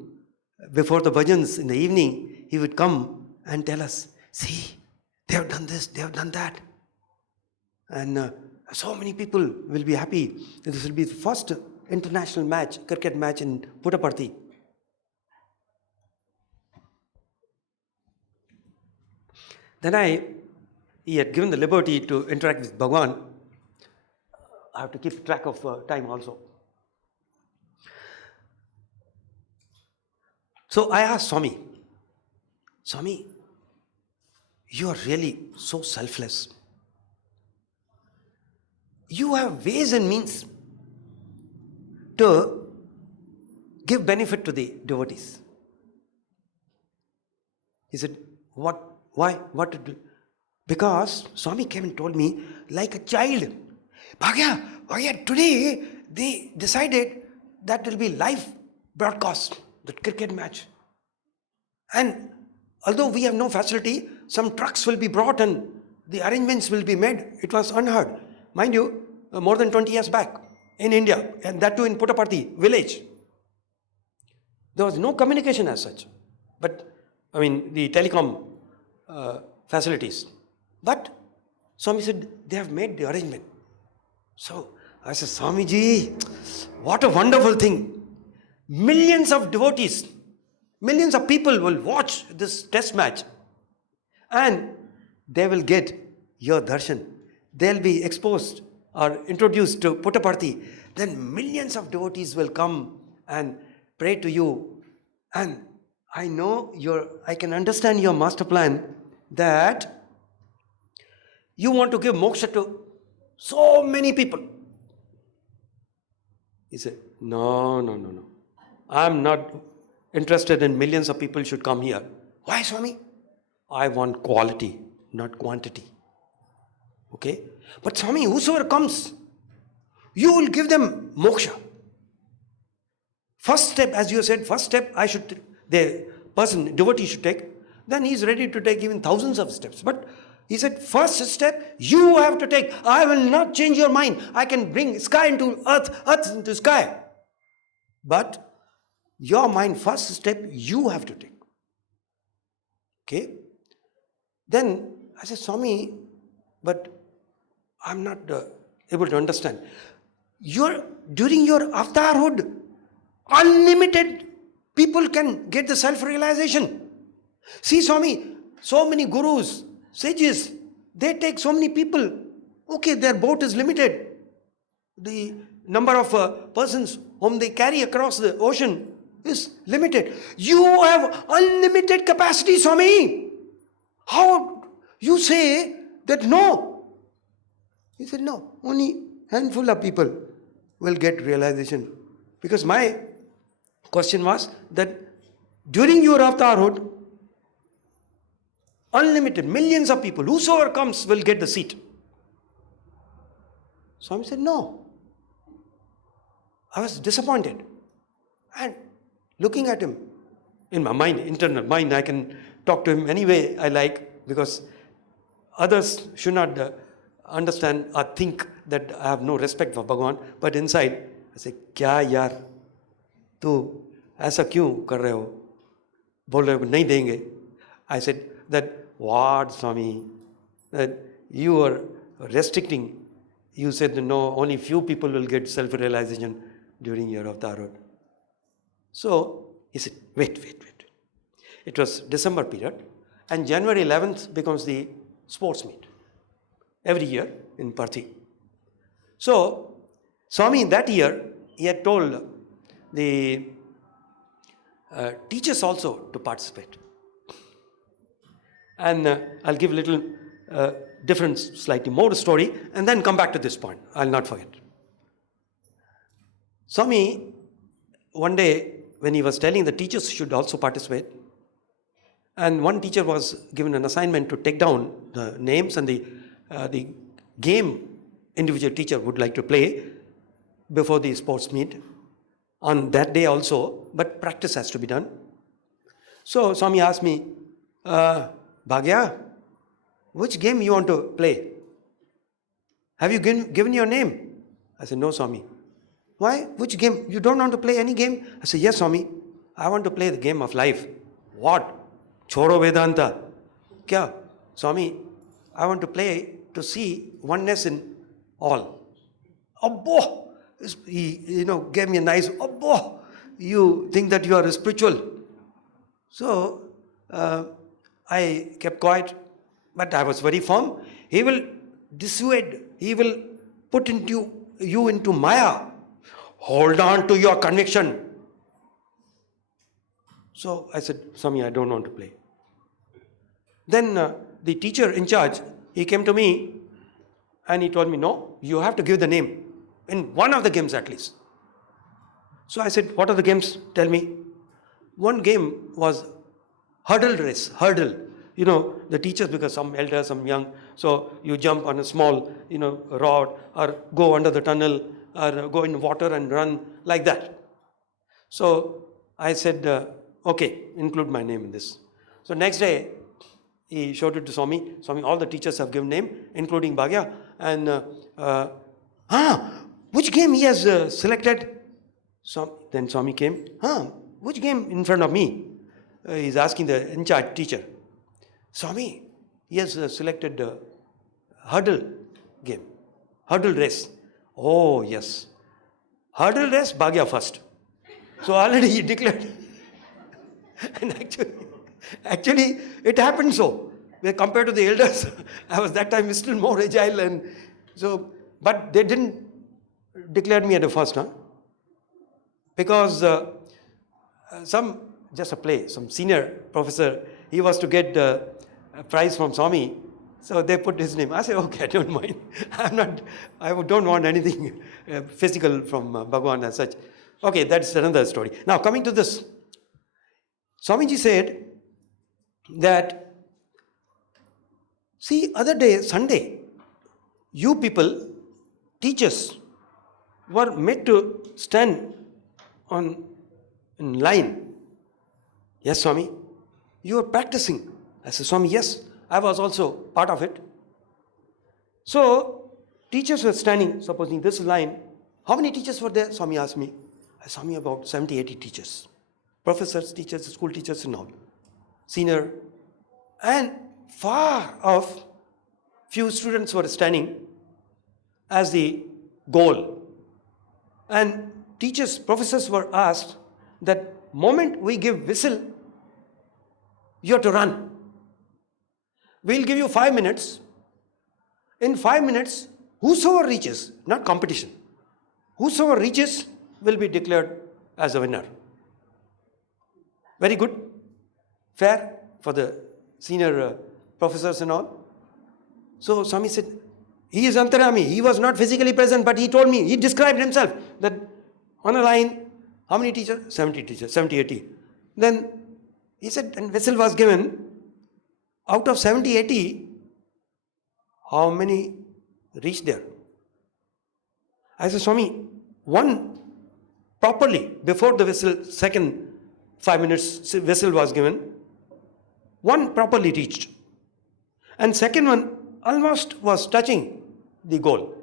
before the bhajans in the evening, he would come and tell us, see, they have done this, they have done that. And so many people will be happy. This will be the first international match, cricket match in Puttaparthi. Then he had given the liberty to interact with Bhagwan. I have to keep track of time also. So I asked Swami, you are really so selfless. You have ways and means to give benefit to the devotees. He said, what? Why? What to do? Because Swami came and told me, like a child, Bhagia, today they decided that will be live broadcast, the cricket match. And although we have no facility, some trucks will be brought and the arrangements will be made. It was unheard. Mind you, more than 20 years back in India, and that too in Puttaparthi village. There was no communication as such. But, the telecom facilities. But Swami said, they have made the arrangement. So I said, Swamiji, what a wonderful thing. Millions of devotees, millions of people will watch this test match and they will get your darshan. They'll be exposed or introduced to Puttaparthi. Then millions of devotees will come and pray to you. And I know I can understand your master plan that you want to give moksha to so many people. He said, no. I'm not interested in millions of people should come here. Why, Swami? I want quality, not quantity. Okay? But Swami, whosoever comes, you will give them moksha. First step, as you said, the devotee should take. Then he is ready to take even thousands of steps. But he said, first step, you have to take. I will not change your mind. I can bring sky into earth, earth into sky. But your mind, first step, you have to take. Okay? Then I said, Swami, but I'm not able to understand. During your Avatarhood, unlimited people can get the self-realization. See, Swami, so many gurus, sages, they take so many people. Okay, their boat is limited. The number of persons whom they carry across the ocean is limited. You have unlimited capacity, Swami. How you say that no? He said, no, only handful of people will get realization. Because my question was that during your Avatarhood, unlimited, millions of people, whosoever comes will get the seat. Swami said, no. I was disappointed. And looking at him, in my mind, internal mind, I can talk to him any way I like, because others should not understand or think that I have no respect for Bhagwan. But inside, I say, kya yaar, tu aisa kyun kar rahe ho? Bol rahe ho, nahi denge. I said that, what, Swami, that you are restricting. You said no, only few people will get self-realization during your Avatarhood. So he said, wait. It was December period, and January 11th becomes the sports meet every year in Parthi. So Swami that year, he had told the teachers also to participate. And I'll give a little different, slightly more story, and then come back to this point. I'll not forget. Swami, one day, when he was telling the teachers should also participate, and one teacher was given an assignment to take down the names and the game individual teacher would like to play before the sports meet on that day also, but practice has to be done. So Swami asked me, Bhagia, which game you want to play? Have you given your name? I said, no, Swami. Why? Which game? You don't want to play any game? I said, yes, Swami. I want to play the game of life. What? Choro Vedanta. Kya? Swami, I want to play to see oneness in all. Abbo! He gave me a nice, Abbo! You think that you are spiritual. So, I kept quiet, but I was very firm. He will dissuade. He will put you into Maya. Hold on to your conviction. So I said, Swami, I don't want to play. Then the teacher in charge, he came to me and he told me, no, you have to give the name in one of the games at least. So I said, what are the games? Tell me. One game was hurdle race, hurdle. The teachers, because some elder, some young, so you jump on a small, rod or go under the tunnel or go in water and run like that. So I said, okay, include my name in this. So next day, he showed it to Swami. Swami, all the teachers have given name, including Bhagia. And, which game he has selected? Then Swami came, which game in front of me? He's asking the in-charge teacher. Swami, he has selected hurdle game, hurdle race. Oh, yes. Hurdle race, Bhagia first. So already he declared. And actually, it happened so. Compared to the elders, I was that time still more agile. And so, but they didn't declare me at the first, because just a play, some senior professor, he was to get a prize from Swami. So they put his name. I said, okay, I don't mind. I don't want anything physical from Bhagwan as such. Okay, that's another story. Now coming to this, Swamiji said that, see, other day, Sunday, you people, teachers, were made to stand in line. Yes, Swami, you are practicing. I said, Swami, yes, I was also part of it. So, teachers were standing, supposing this line. How many teachers were there? Swami asked me. I saw me about 70, 80 teachers. Professors, teachers, school teachers and all. Senior. And far off, few students were standing as the goal. And teachers, professors were asked that moment we give whistle, you have to run. We'll give you 5 minutes. In 5 minutes, whosoever reaches, not competition, whosoever reaches will be declared as a winner. Very good. Fair for the senior professors and all. So Swami said, he is Antarami. He was not physically present, but he told me, he described himself that on a line, how many teachers? 70 teachers, 70, 80. Then he said, and whistle was given. Out of 70, 80, how many reached there? I said, Swami, one properly, before the whistle, second 5 minutes whistle was given, one properly reached. And second one almost was touching the goal.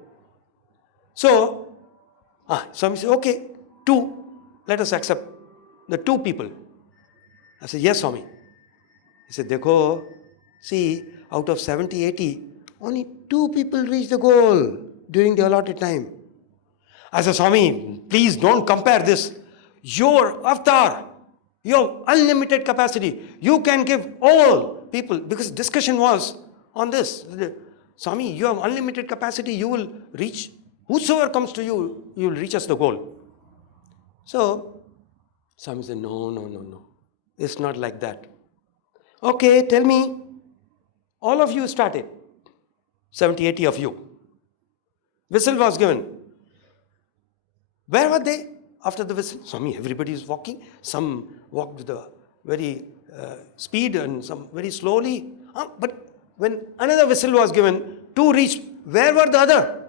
So, Swami said, okay, 2, let us accept the 2 people. I said, yes, Swami. He said, Dekho, see, out of 70, 80, only 2 people reached the goal during the allotted time. I said, Swami, please don't compare this. Your avatar, your unlimited capacity, you can give all people, because discussion was on this. Swami, you have unlimited capacity, you will reach, whosoever comes to you, you will reach us the goal. So, Swami said, no. It's not like that. Okay, tell me. All of you started. 70, 80 of you. Whistle was given. Where were they after the whistle? Swami, everybody is walking. Some walked with a very speed and some very slowly. But when another whistle was given, 2 reached. Where were the other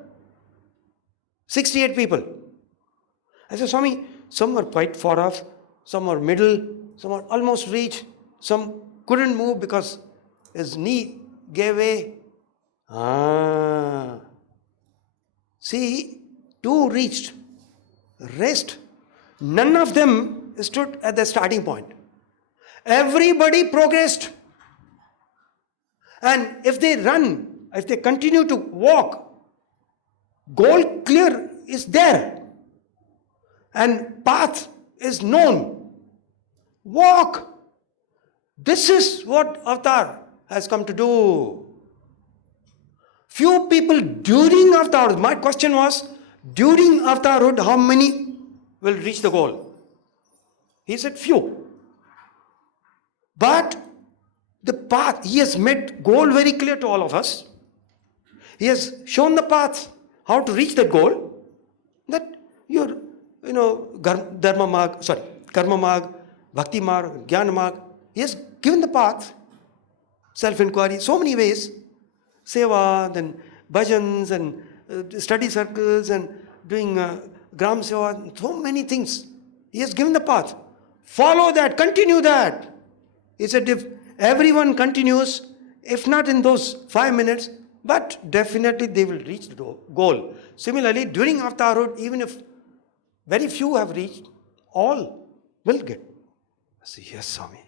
68 people? I said, Swami, some were quite far off, some were middle, some were almost reached, some couldn't move because his knee gave way. See, 2 reached. Rest. None of them stood at the starting point. Everybody progressed. And if they run, if they continue to walk, goal clear is there. And path is known. Walk. This is what Avatar has come to do. Few people during Avatarhood, my question was, during Avatarhood, how many will reach the goal? He said few. But the path, he has made goal very clear to all of us. He has shown the path, how to reach that goal. That your, Dharma marg, Karma marg, Bhakti marg, Jnana marg. He has given the path, self-inquiry, so many ways. Seva, then bhajans and study circles and doing gram seva, so many things. He has given the path. Follow that, continue that. He said if everyone continues, if not in those 5 minutes, but definitely they will reach the goal. Similarly, during Avatarhood, even if very few have reached, all will get. I say, yes, Swami,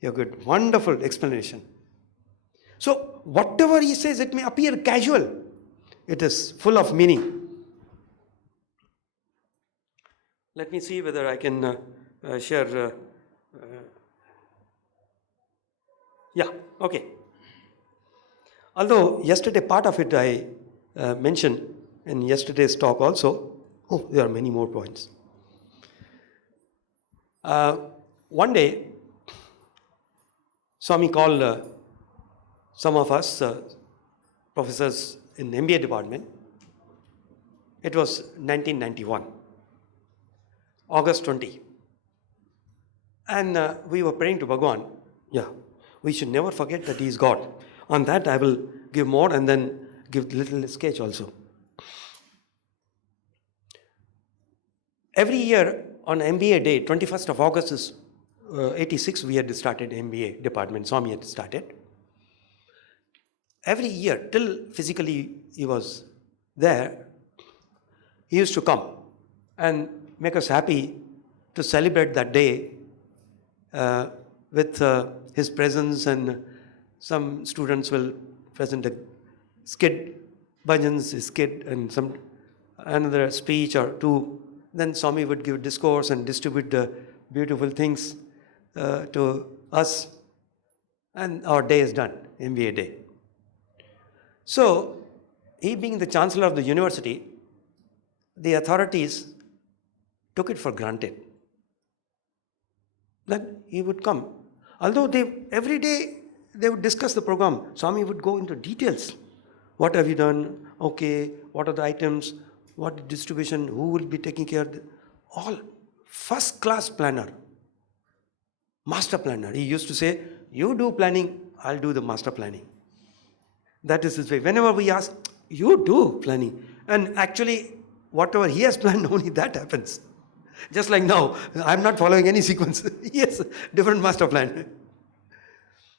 you're good. Wonderful explanation. So, whatever he says, it may appear casual. It is full of meaning. Let me see whether I can share. Yeah, okay. Although yesterday part of it I mentioned in yesterday's talk also. Oh, there are many more points. One day, Swami called some of us professors in MBA department. It was 1991, August 20. And we were praying to Bhagwan. Yeah, we should never forget that he is God. On that I will give more and then give a little sketch also. Every year on MBA day, 21st of August is 86, we had started MBA department, Swami had started. Every year, till physically he was there, he used to come and make us happy to celebrate that day with his presence, and some students will present a skit, bhajans, skit, and some another speech or two. Then Swami would give discourse and distribute the beautiful things to us, and our day is done, MBA day. So, he being the Chancellor of the university, the authorities took it for granted that he would come. Although every day they would discuss the program, Swami would go into details. What have you done? Okay, what are the items? What distribution? Who will be taking care of it? All first class planner, master planner. He used to say, you do planning, I'll do the master planning. That is his way. Whenever we ask, you do planning. And actually, whatever he has planned, only that happens. Just like now, I'm not following any sequence. Yes, different master plan.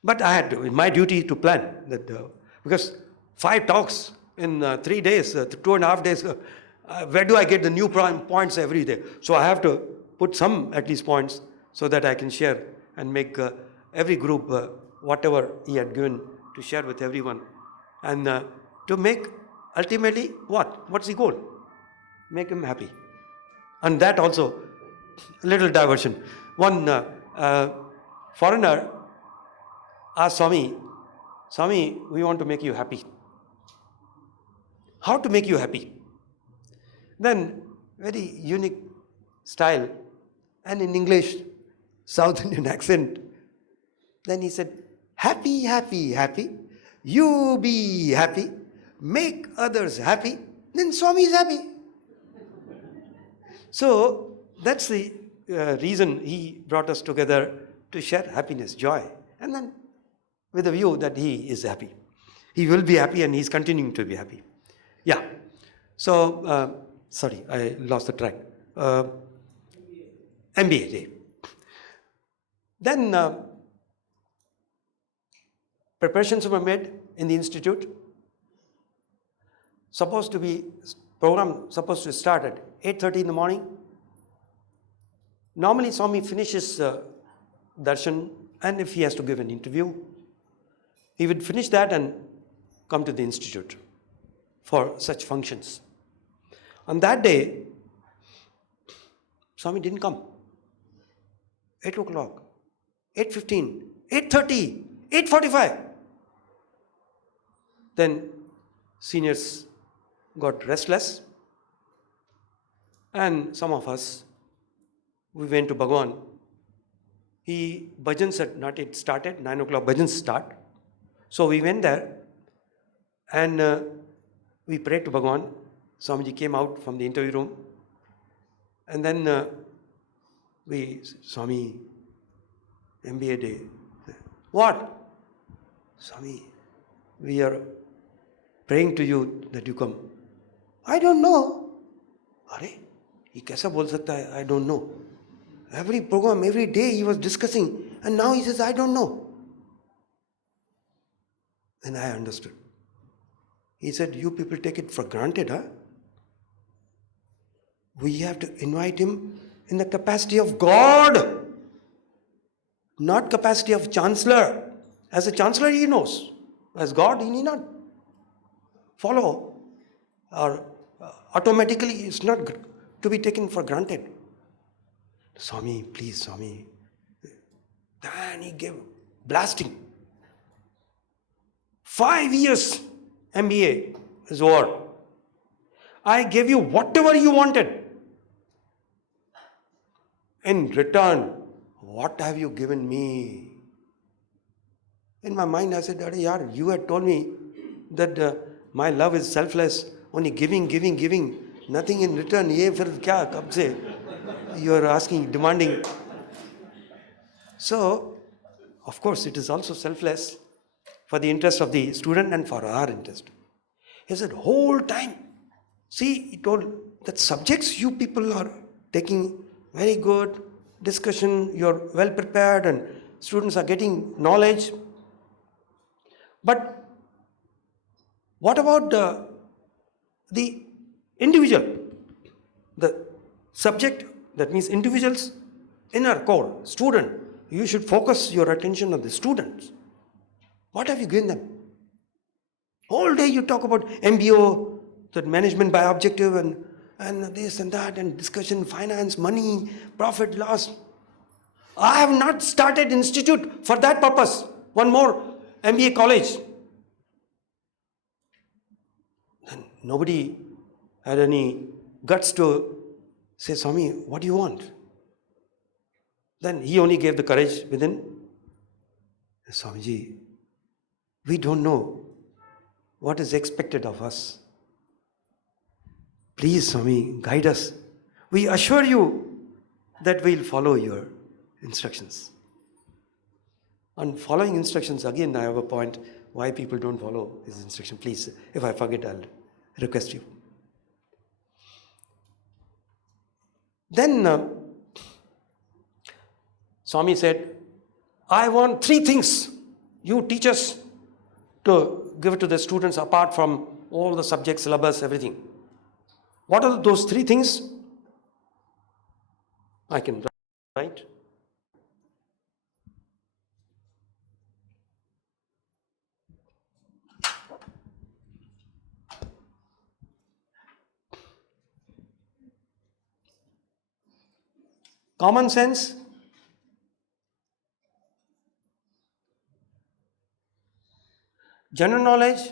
But I had to, my duty to plan that because 5 talks in 3 days, 2.5 days, where do I get the new points every day? So I have to put some at least points so that I can share and make every group whatever he had given to share with everyone. And to make ultimately what? What's the goal? Make him happy. And that also, a little diversion. One foreigner asked Swami, Swami, we want to make you happy. How to make you happy? Then, very unique style, and in English, South Indian accent. Then he said, happy, happy, happy. You be happy. make others happy, then Swami is happy. So that's the reason he brought us together, to share happiness, joy, and then with a view that he is happy. He will be happy and he's continuing to be happy. Yeah. So, sorry, I lost the track. MBA day. Then preparations were made in the institute. Program supposed to start at 8:30 in the morning. Normally Swami finishes darshan, and if he has to give an interview, he would finish that and come to the institute for such functions. On that day, Swami didn't come. 8 o'clock, 8:15, 8:30, 8:45. Then seniors got restless, and some of us, we went to Bhagwan. Bhajans had not yet started, 9 o'clock bhajans start. So we went there and we prayed to Bhagwan. Swamiji came out from the interview room, and then Swami, MBA day. What? Swami, we are praying to you that you come. I don't know. Are, he kaisa bol sakta hai? I don't know. Every program, every day he was discussing, and now he says, I don't know. Then I understood. He said, you people take it for granted, huh? We have to invite him in the capacity of God, not capacity of chancellor. As a chancellor, he knows. As God, he need not follow, or automatically it's not to be taken for granted. Swami, please, Swami. Then he gave blasting. 5 years MBA is over. I gave you whatever you wanted. In return, what have you given me? In my mind, I said, yaar, you had told me that my love is selfless, only giving, giving, giving, nothing in return. Ye fir kya, kab se? You are asking, demanding. So, of course, it is also selfless for the interest of the student and for our interest. He said, whole time. See, he told that subjects you people are taking very good discussion, you're well prepared and students are getting knowledge. But what about the individual? The subject, that means individuals, inner core, student. You should focus your attention on the students. What have you given them? All day you talk about MBO, that management by objective, and this and that, and discussion, finance, money, profit, loss. I have not started institute for that purpose. One more MBA college. And nobody had any guts to say, Swami, what do you want? Then he only gave the courage within. Swamiji, we don't know what is expected of us. Please, Swami, guide us. We assure you that we'll follow your instructions. On following instructions, again, I have a point why people don't follow his instruction. Please, if I forget, I'll request you. Then Swami said, I want 3 things you teachers to give it to the students apart from all the subjects, syllabus, everything. What are those 3 things? I can write. Common sense, general knowledge,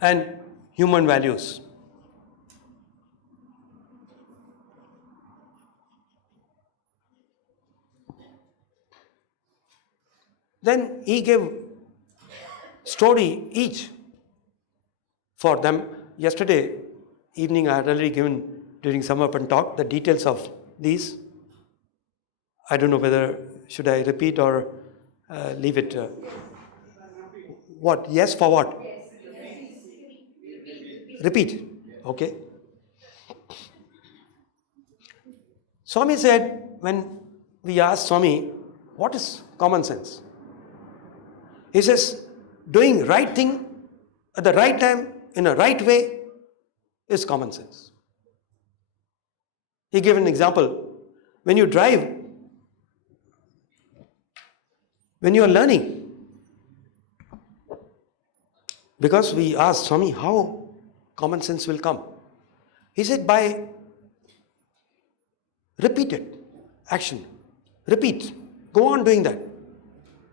and human values. Then he gave story each for them. Yesterday evening I had already given during sum up and talk the details of these. I don't know whether should I repeat or leave it. What? Yes for what? Repeat. Okay. Swami said, when we asked Swami, what is common sense? He says, doing right thing at the right time in a right way is common sense. He gave an example. When you drive, when you are learning, because we asked Swami how common sense will come. He said, by repeated action, repeat, go on doing that.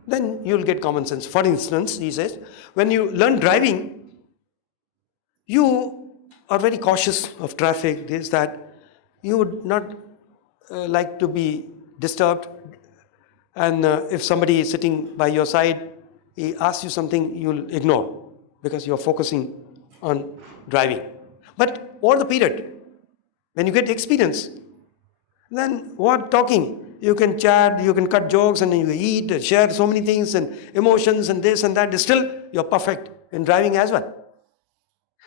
Then you will get common sense. For instance, he says, when you learn driving, you are very cautious of traffic, this, that. You would not like to be disturbed. And if somebody is sitting by your side, he asks you something, you will ignore because you are focusing on driving. But over the period, when you get experience, then what talking? You can chat, you can cut jokes, and you eat, share so many things and emotions and this and that. Still, you're perfect in driving as well.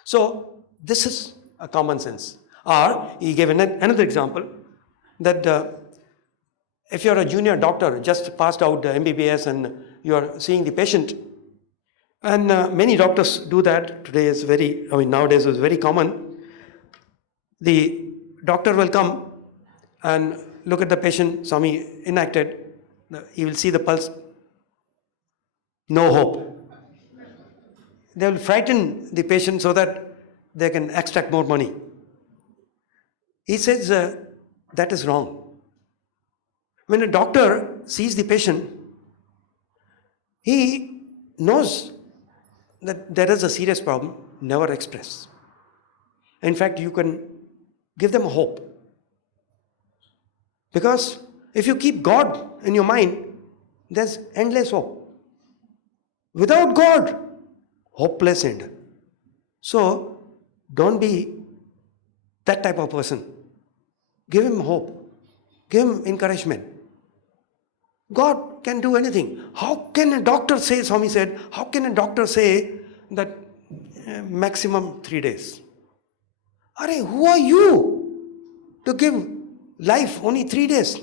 So this is a common sense. Or he gave another example that if you're a junior doctor, just passed out MBBS and you're seeing the patient, and many doctors do that. Today is nowadays it's very common. The doctor will come and look at the patient, Swami enacted, he will see the pulse, no hope. They will frighten the patient so that they can extract more money. He says that is wrong. When a doctor sees the patient, he knows that there is a serious problem, never express. In fact, you can give them hope. Because if you keep God in your mind, there's endless hope. Without God, hopeless end. So, don't be that type of person. Give him hope. Give him encouragement. God can do anything. How can a doctor say, Swami said, how can a doctor say that maximum 3 days? Are, who are you to give life only 3 days?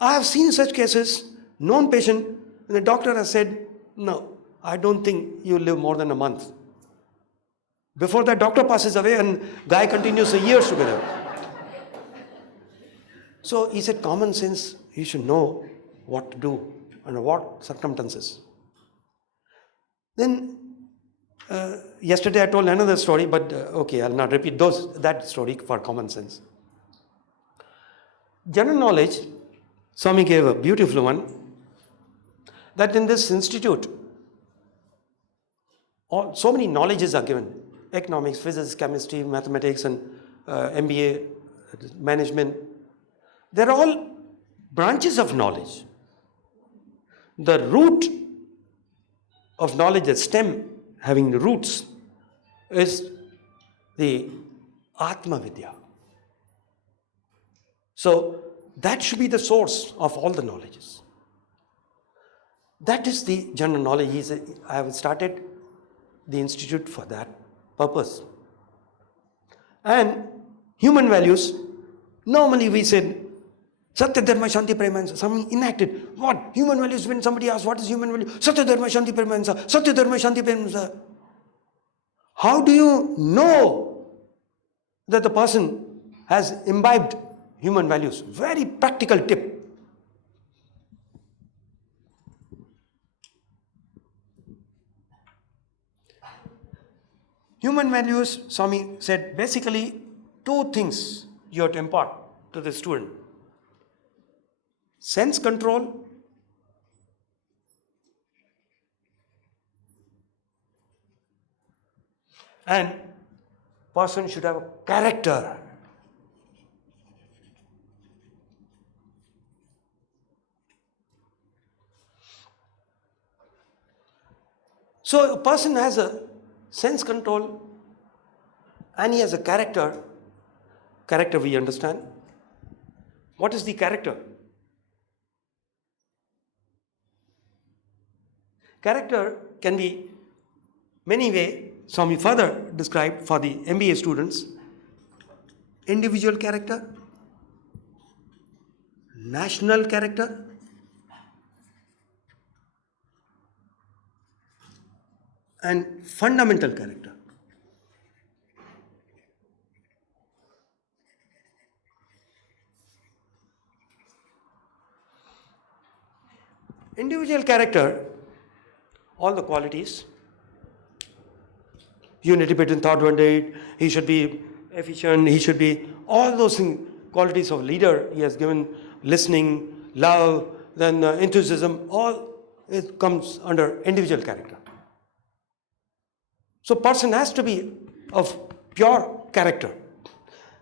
I have seen such cases, known patient, and the doctor has said, no, I don't think you live more than a month. Before that, doctor passes away and guy continues years together. So he said, common sense, you should know what to do under what circumstances. Then yesterday I told another story, but okay, I'll not repeat that story for common sense. General knowledge, Swami gave a beautiful one, that in this institute, so many knowledges are given. Economics, physics, chemistry, mathematics, and MBA, management. They're all branches of knowledge. The root of knowledge, the stem having the roots, is the Atma Vidya. So that should be the source of all the knowledges. That is the general knowledge. I have started the institute for that purpose. And human values, normally we said, Sathya, Dharma, Shanti, Prema, some enacted. What? Human values, when somebody asks, what is human value? Sathya, Dharma, Shanti, Prema, Sathya, Dharma, Shanti, Prema. How do you know that the person has imbibed human values? Very practical tip. Human values, Swami said, basically 2 things you have to impart to the student. Sense control and person should have a character. So a person has a sense control and he has a character. Character we understand. What is the character? Character can be many ways. Swami further described for the MBA students: individual character, national character, and fundamental character. Individual character, all the qualities: unity between thought and deed, he should be efficient, he should be all those things, qualities of leader he has given: listening, love, then enthusiasm, all it comes under individual character. So person has to be of pure character.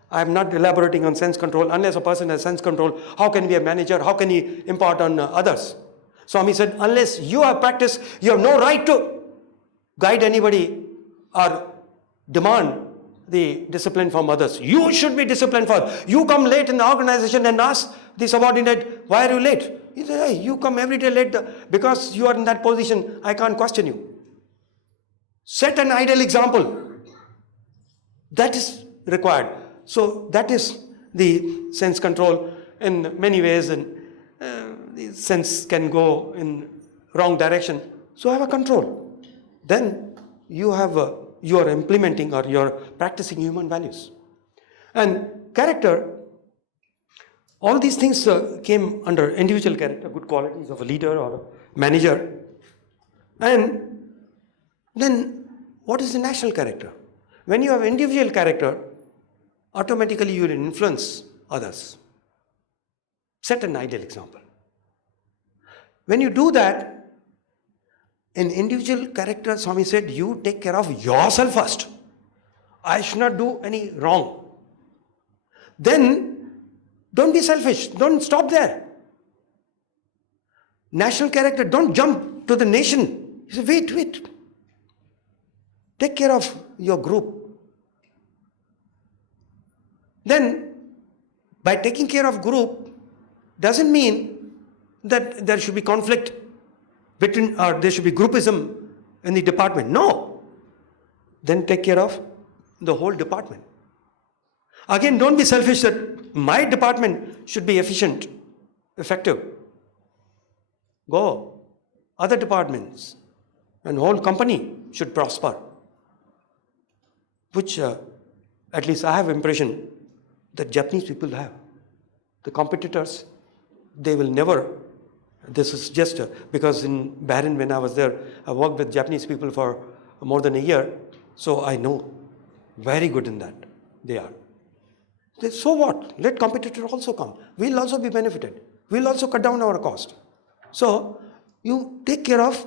I am not elaborating on sense control. Unless a person has sense control, how can he be a manager? How can he impart on others? Swami said, unless you have practice, you have no right to guide anybody or demand the discipline from others. You should be disciplined for. You come late in the organization and ask the subordinate, why are you late? He said, hey, you come every day late because you are in that position. I can't question you. Set an ideal example. That is required. So that is the sense control in many ways, and the sense can go in wrong direction. So have a control. Then you are implementing or you are practicing human values. And character, all these things came under individual character, good qualities of a leader or a manager. And then what is the national character? When you have individual character, automatically you will influence others. Set an ideal example. When you do that, in individual character, Swami said, you take care of yourself first. I should not do any wrong. Then, don't be selfish. Don't stop there. National character, don't jump to the nation. You say, wait. Take care of your group. Then, by taking care of group, doesn't mean that there should be conflict between, or there should be groupism in the department. No. Then take care of the whole department. Again, don't be selfish that my department should be efficient, effective. Go. Other departments and whole company should prosper. Which, at least I have impression that Japanese people have. The competitors, they will never, this is just because in Bahrain when I was there, I worked with Japanese people for more than a year, so I know very good in that they are. So what? Let competitors also come. We'll also be benefited. We'll also cut down our cost. So you take care of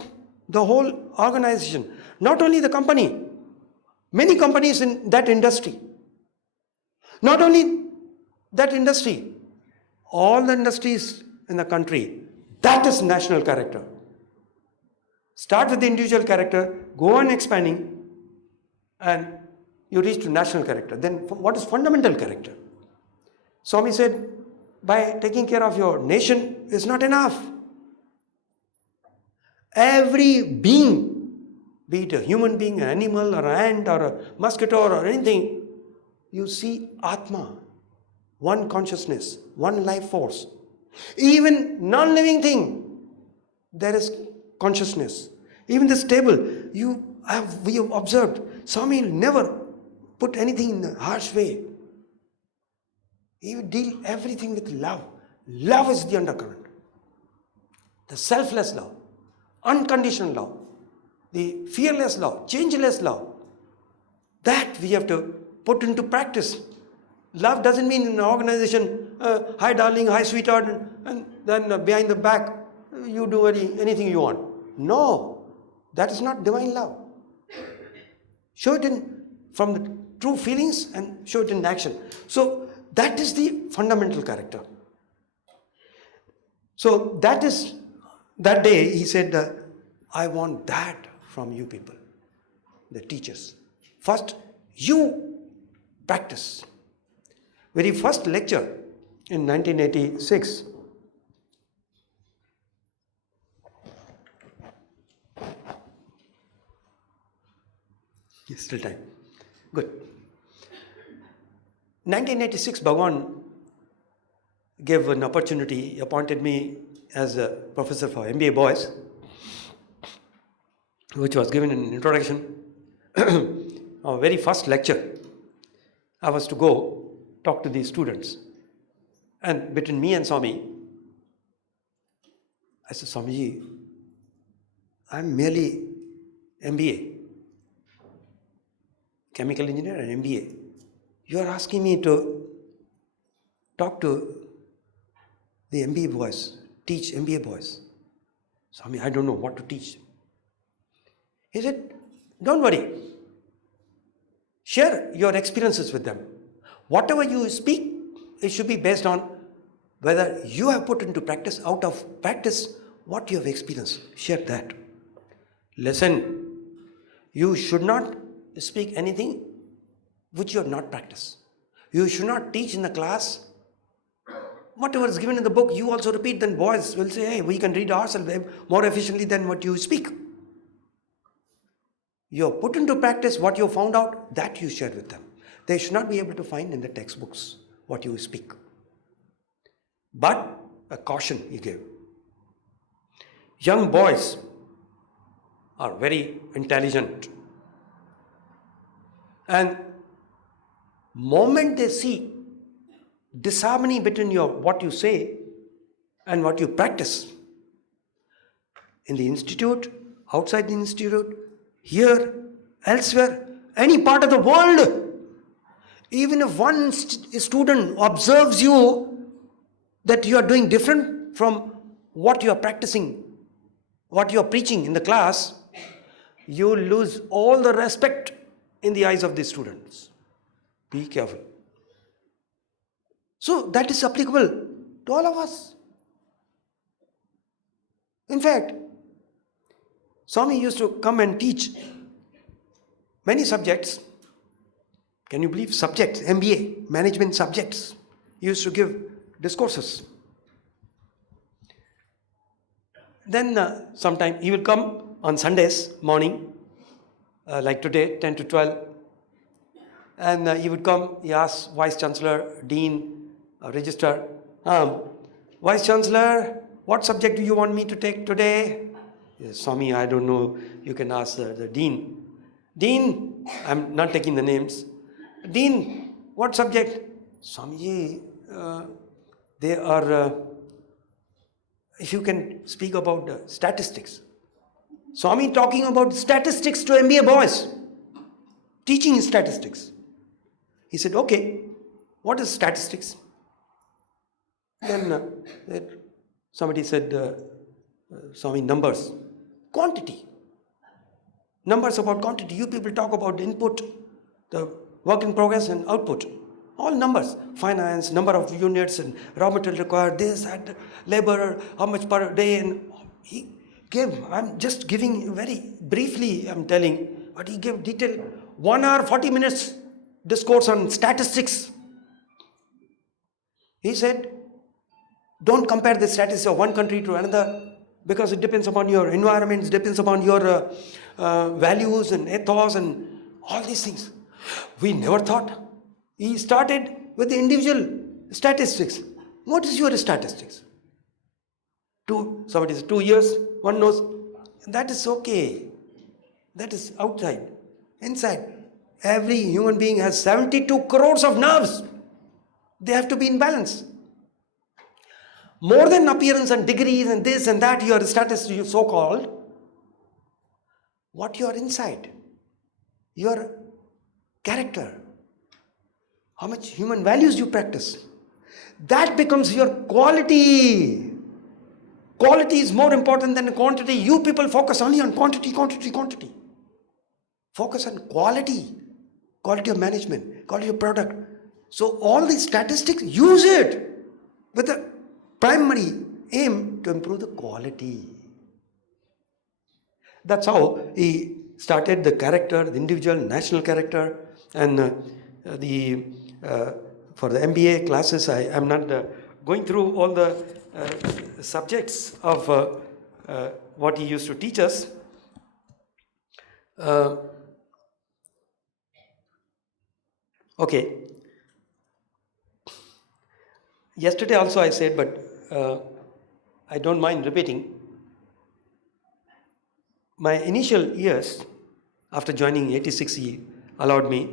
the whole organization, not only the company, many companies in that industry. Not only that industry, all the industries in the country, that is national character. Start with the individual character, go on expanding, and you reach to national character. Then what is fundamental character? Swami said, by taking care of your nation is not enough. Every being, be it a human being, an animal, or an ant, or a mosquito, or anything, you see Atma, one consciousness, one life force. Even non-living thing, there is consciousness. Even this table, we have observed, Swami never put anything in a harsh way. He would deal everything with love. Love is the undercurrent. The selfless love, unconditional love, the fearless love, changeless love. That we have to put into practice. Love doesn't mean in an organization, hi darling, hi sweetheart, and then behind the back, you do anything you want. No, that is not divine love. Show it from the true feelings and show it in action. So that is the fundamental character. So that day he said, I want that from you people, the teachers. First, you practice. Very first lecture in 1986, still time. Good. 1986, Bhagwan gave an opportunity, appointed me as a professor for MBA boys, which was given an introduction. Our very first lecture, I was to go talk to these students. And between me and Swami, I said, Swamiji, I'm merely MBA, chemical engineer and MBA. You are asking me to talk to the MBA boys, teach MBA boys. Swami, I don't know what to teach. He said, don't worry. Share your experiences with them. Whatever you speak, it should be based on whether you have put into practice, out of practice, what you have experienced. Share that. Listen, you should not speak anything which you have not practiced. You should not teach in the class. Whatever is given in the book, you also repeat, then boys will say, hey, we can read ourselves more efficiently than what you speak. You have put into practice what you found out, that you share with them. They should not be able to find in the textbooks what you speak. But a caution he gave. Young boys are very intelligent. And moment they see disharmony between what you say and what you practice, in the institute, outside the institute, here, elsewhere, any part of the world, even if one student observes you that you are doing different from what you are practicing, what you are preaching in the class, you lose all the respect in the eyes of the students. Be careful. So that is applicable to all of us. In fact, Swami used to come and teach many subjects. Can you believe subjects? MBA, management subjects. He used to give discourses. Then sometime he will come on Sundays morning, like today, 10 to 12. And he would come, he asks Vice Chancellor, Dean, Registrar, Vice Chancellor, what subject do you want me to take today? Yes, Swami, I don't know, you can ask the Dean. Dean, I'm not taking the names. Dean, what subject? Swamiji, they are, if you can speak about statistics. Swami talking about statistics to MBA boys, teaching statistics. He said, okay, what is statistics? Then somebody said, Swami, numbers, quantity. Numbers about quantity. You people talk about input, the work in progress and output. All numbers. Finance, number of units and raw material required, this, that, labor, how much per day. And he gave, I'm just giving very briefly, I'm telling, but he gave detail, 1 hour, 40 minutes discourse on statistics. He said, don't compare the statistics of one country to another, because it depends upon your environment, it depends upon your values and ethos and all these things. We never thought. He started with the individual statistics. What is your statistics? Somebody says 2 years, one knows. That is okay. That is outside. Inside, every human being has 72 crores of nerves. They have to be in balance. More than appearance and degrees and this and that, your status, you so-called, what you are inside, your character, how much human values you practice, that becomes your quality. Quality is more important than quantity. You people focus only on quantity. Focus on quality of management, quality of product. So all these statistics, use it with the primary aim to improve the quality. That's how he started the character, the individual, national character, and the for the MBA classes. I am not going through all the subjects of what he used to teach us. Okay. Yesterday also I said, but I don't mind repeating. My initial years after joining 86, he allowed me.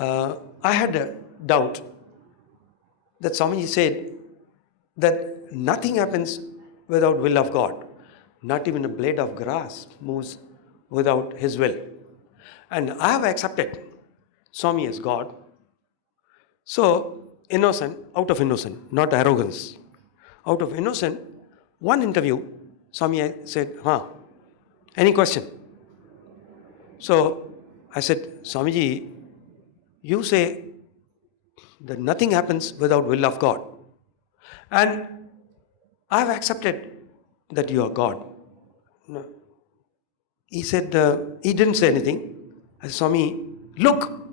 I had a doubt that Swami said that nothing happens without will of God. Not even a blade of grass moves without His will. And I have accepted Swami as God. So, innocent, out of innocence, not arrogance. Out of innocence, one interview, Swami said, any question? So, I said, Swamiji, you say that nothing happens without will of God. And I have accepted that you are God. No. He said, he didn't say anything. I said, Swami, look,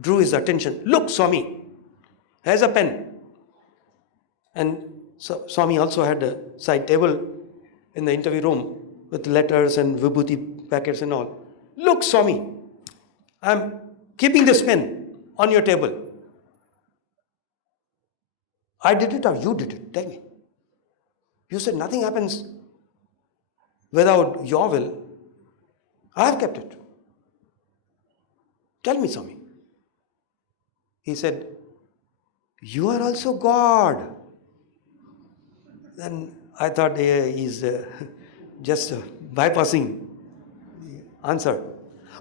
drew his attention. Look, Swami, here's a pen. And so Swami also had a side table in the interview room with letters and vibhuti packets and all. Look, Swami, I'm keeping this pen on your table. I did it or you did it? Tell me. You said nothing happens without your will. I have kept it. Tell me, Swami. He said, you are also God. Then I thought he's just bypassing the answer.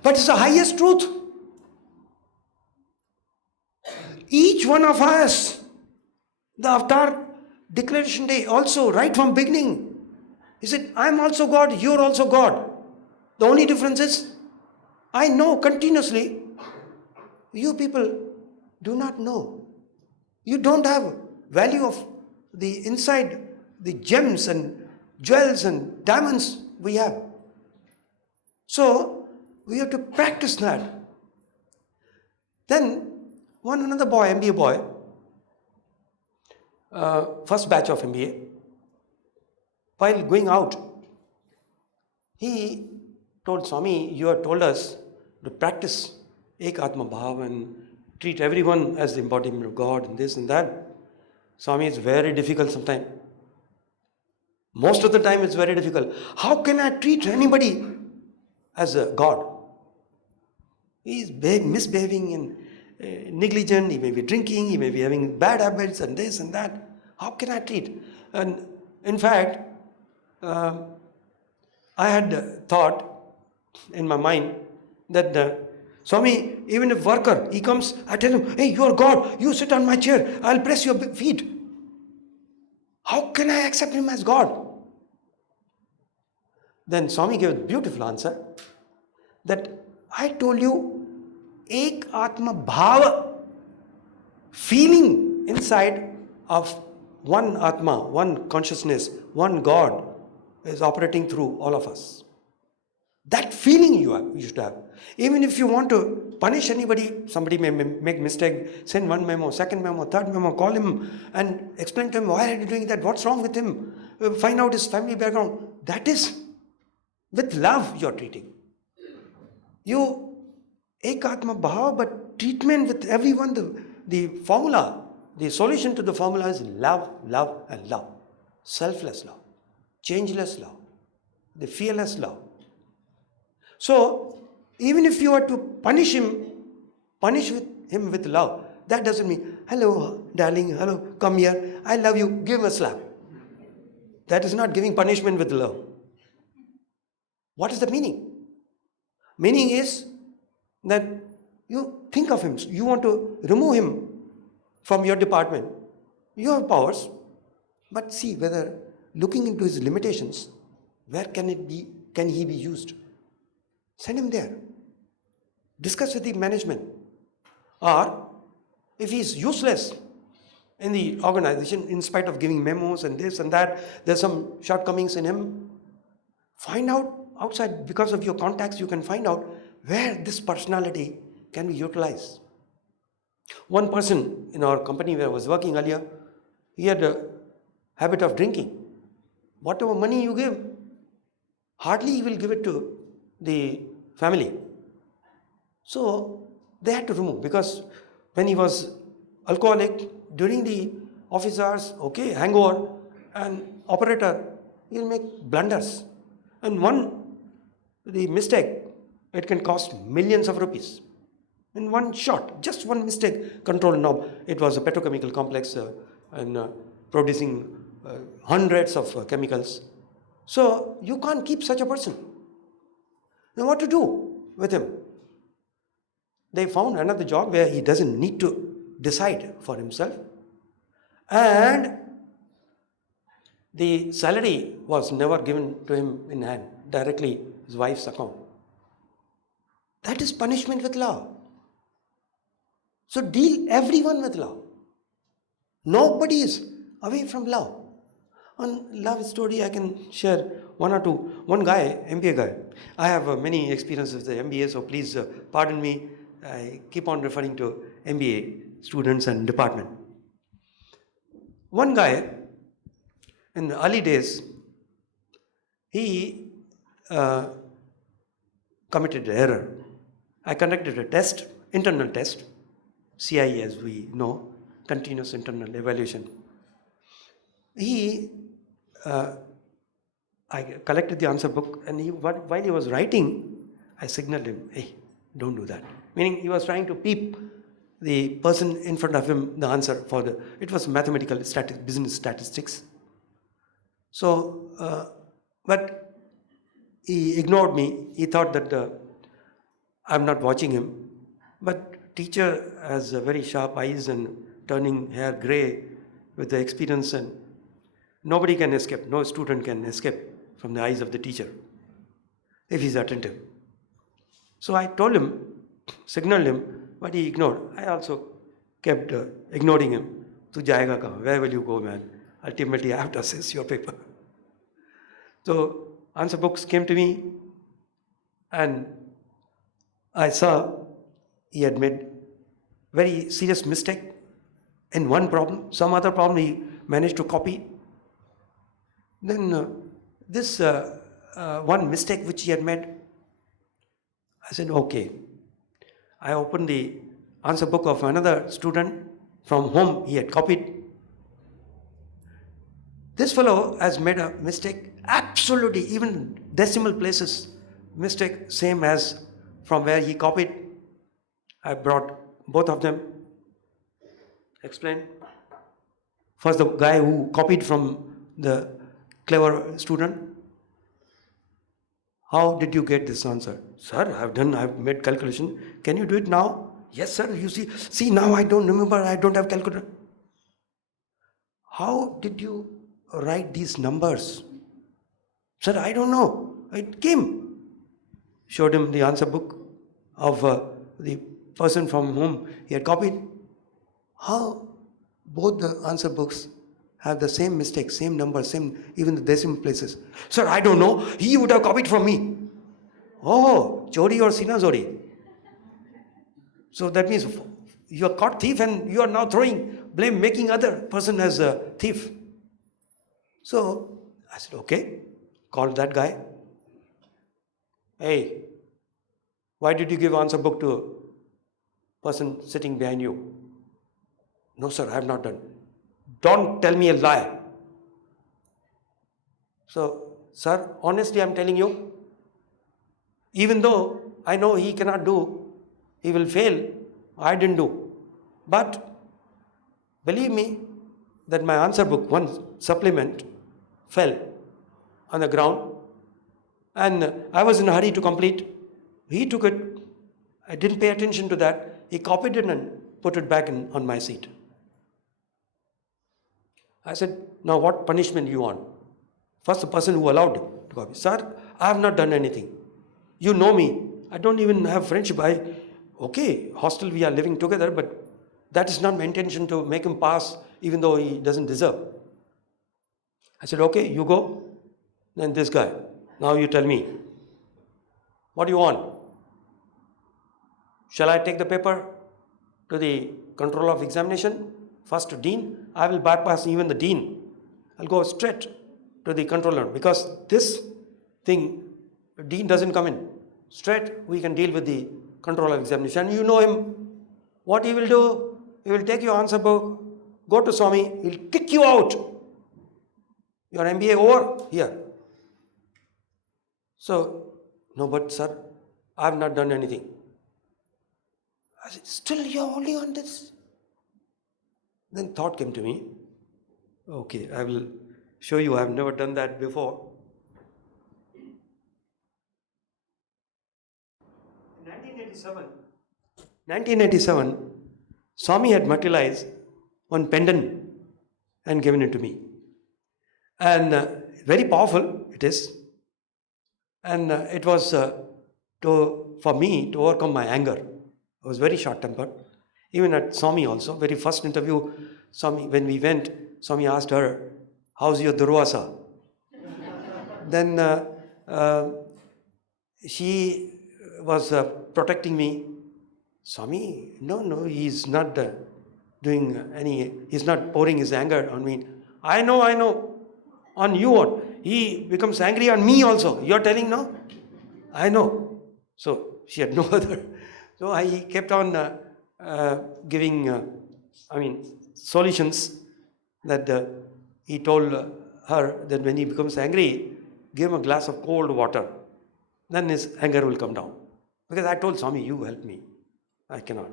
But it's the highest truth. Each one of us, the Avatar Declaration Day also, right from beginning, he said, I am also God, you are also God. The only difference is, I know continuously, you people do not know. You don't have value of the inside, the gems and jewels and diamonds we have. So, we have to practice that. Then, another boy, MBA boy, first batch of MBA, while going out, he told Swami, you have told us to practice Ek Atma Bhav and treat everyone as the embodiment of God and this and that. Swami, is very difficult sometimes. Most of the time it's very difficult. How can I treat anybody as a God? He is misbehaving and negligent, he may be drinking, he may be having bad habits and this and that. How can I treat? And in fact, I had thought in my mind that Swami, even if worker, he comes, I tell him, hey, you are God, you sit on my chair, I'll press your feet. How can I accept him as God? Then Swami gave a beautiful answer that I told you, Ek Atma Bhava, feeling inside of one Atma, one consciousness, one God is operating through all of us. That feeling you should have. Even if you want to punish anybody, somebody may make mistake, send one memo, second memo, third memo, call him and explain to him, why are you doing that? What's wrong with him? Find out his family background. That is with love you're treating. You, Ek Atma Bhava, but treatment with everyone, the formula, the solution to the formula is love, love and love. Selfless love, changeless love, the fearless love. So, even if you are to punish him with love. That doesn't mean, hello, darling, hello, come here, I love you, give him a slap. That is not giving punishment with love. What is the meaning? Meaning is that you think of him, you want to remove him from your department. You have powers, but see whether looking into his limitations, where can he be used? Send him there. Discuss with the management. Or if he is useless, in the organization, in spite of giving memos and this and that, there's some shortcomings in him. Find out outside, because of your contacts, you can find out where this personality can be utilized. One person in our company where I was working earlier, he had a habit of drinking. Whatever money you give, hardly he will give it to the family. So they had to remove, because when he was alcoholic, during the office hours, okay, hangover, and operator, he'll make blunders. And the mistake, it can cost millions of rupees. In one shot, just one mistake, control knob. It was a petrochemical complex and producing hundreds of chemicals. So you can't keep such a person. Then what to do with him? They found another job where he doesn't need to decide for himself, and the salary was never given to him in hand, directly his wife's account. That is punishment with law. So deal everyone with law. Nobody is away from law. On love story, I can share one or two. One guy, MBA guy. I have many experiences with the MBA, so please pardon me. I keep on referring to MBA students and department. One guy, in the early days, he committed error. I conducted a test, internal test, CIE as we know, continuous internal evaluation. I collected the answer book, and while he was writing, I signaled him, hey, don't do that. Meaning he was trying to peep the person in front of him the answer for it was mathematical business statistics. So, but he ignored me. He thought that I'm not watching him. But teacher has very sharp eyes and turning hair gray with the experience, and nobody can escape. No student can escape from the eyes of the teacher if he's attentive. So I told him, signaled him, but he ignored. I also kept ignoring him. Tu jayega kahan? Where will you go, man? Ultimately, I have to assess your paper. So answer books came to me, and I saw he had made very serious mistake in one problem. Some other problem he managed to copy. Then this one mistake which he had made, I said, okay. I opened the answer book of another student from whom he had copied. This fellow has made a mistake, absolutely, even decimal places, mistake same as from where he copied. I brought both of them. Explain. First, the guy who copied from the clever student. How did you get this answer? Sir, I've made calculation. Can you do it now? Yes, sir. You see now I don't remember, I don't have calculator. How did you write these numbers? Sir, I don't know. It came. Showed him the answer book of the person from whom he had copied. How both the answer books have the same mistake, same number, same, even the decimal places. Sir, I don't know. He would have copied from me. Oh, Chori or Sina Zori. So that means you are caught thief and you are now throwing blame, making other person as a thief. So I said, okay, called that guy. Hey, why did you give answer book to a person sitting behind you? No, sir, I have not done. Don't tell me a lie. So, sir, honestly, I'm telling you, even though I know he cannot do, he will fail, I didn't do. But believe me that my answer book, one supplement, fell on the ground, and I was in a hurry to complete. He took it. I didn't pay attention to that. He copied it and put it back on my seat. I said, now what punishment you want? First, the person who allowed it to copy. Sir, I have not done anything. You know me. I don't even have friendship. Okay, hostel we are living together, but that is not my intention to make him pass even though he doesn't deserve. I said, okay, you go. Then this guy, now you tell me, what do you want? Shall I take the paper to the controller of examination? First to dean? I will bypass even the dean. I'll go straight to the controller, because this thing, dean doesn't come in. Straight we can deal with the controller of examination. You know him. What he will do? He will take your answer book, go to Swami, he'll kick you out. Your MBA over here. So, no, but sir, I have not done anything. I said, still you're only on this? Then thought came to me, okay, I will show you, I have never done that before. In 1987, Swami had materialized one pendant and given it to me. And very powerful it is. And it was for me to overcome my anger. I was very short-tempered. Even at Swami also, very first interview, Swami, when we went, Swami asked her, how's your Durvasa? Then she was protecting me. Swami, no, he's not he's not pouring his anger on me. I know. On you what? He becomes angry on me also. You're telling no? I know. So she had no other. So I kept on giving, solutions that he told her that when he becomes angry, give him a glass of cold water. Then his anger will come down. Because I told Swami, you help me. I cannot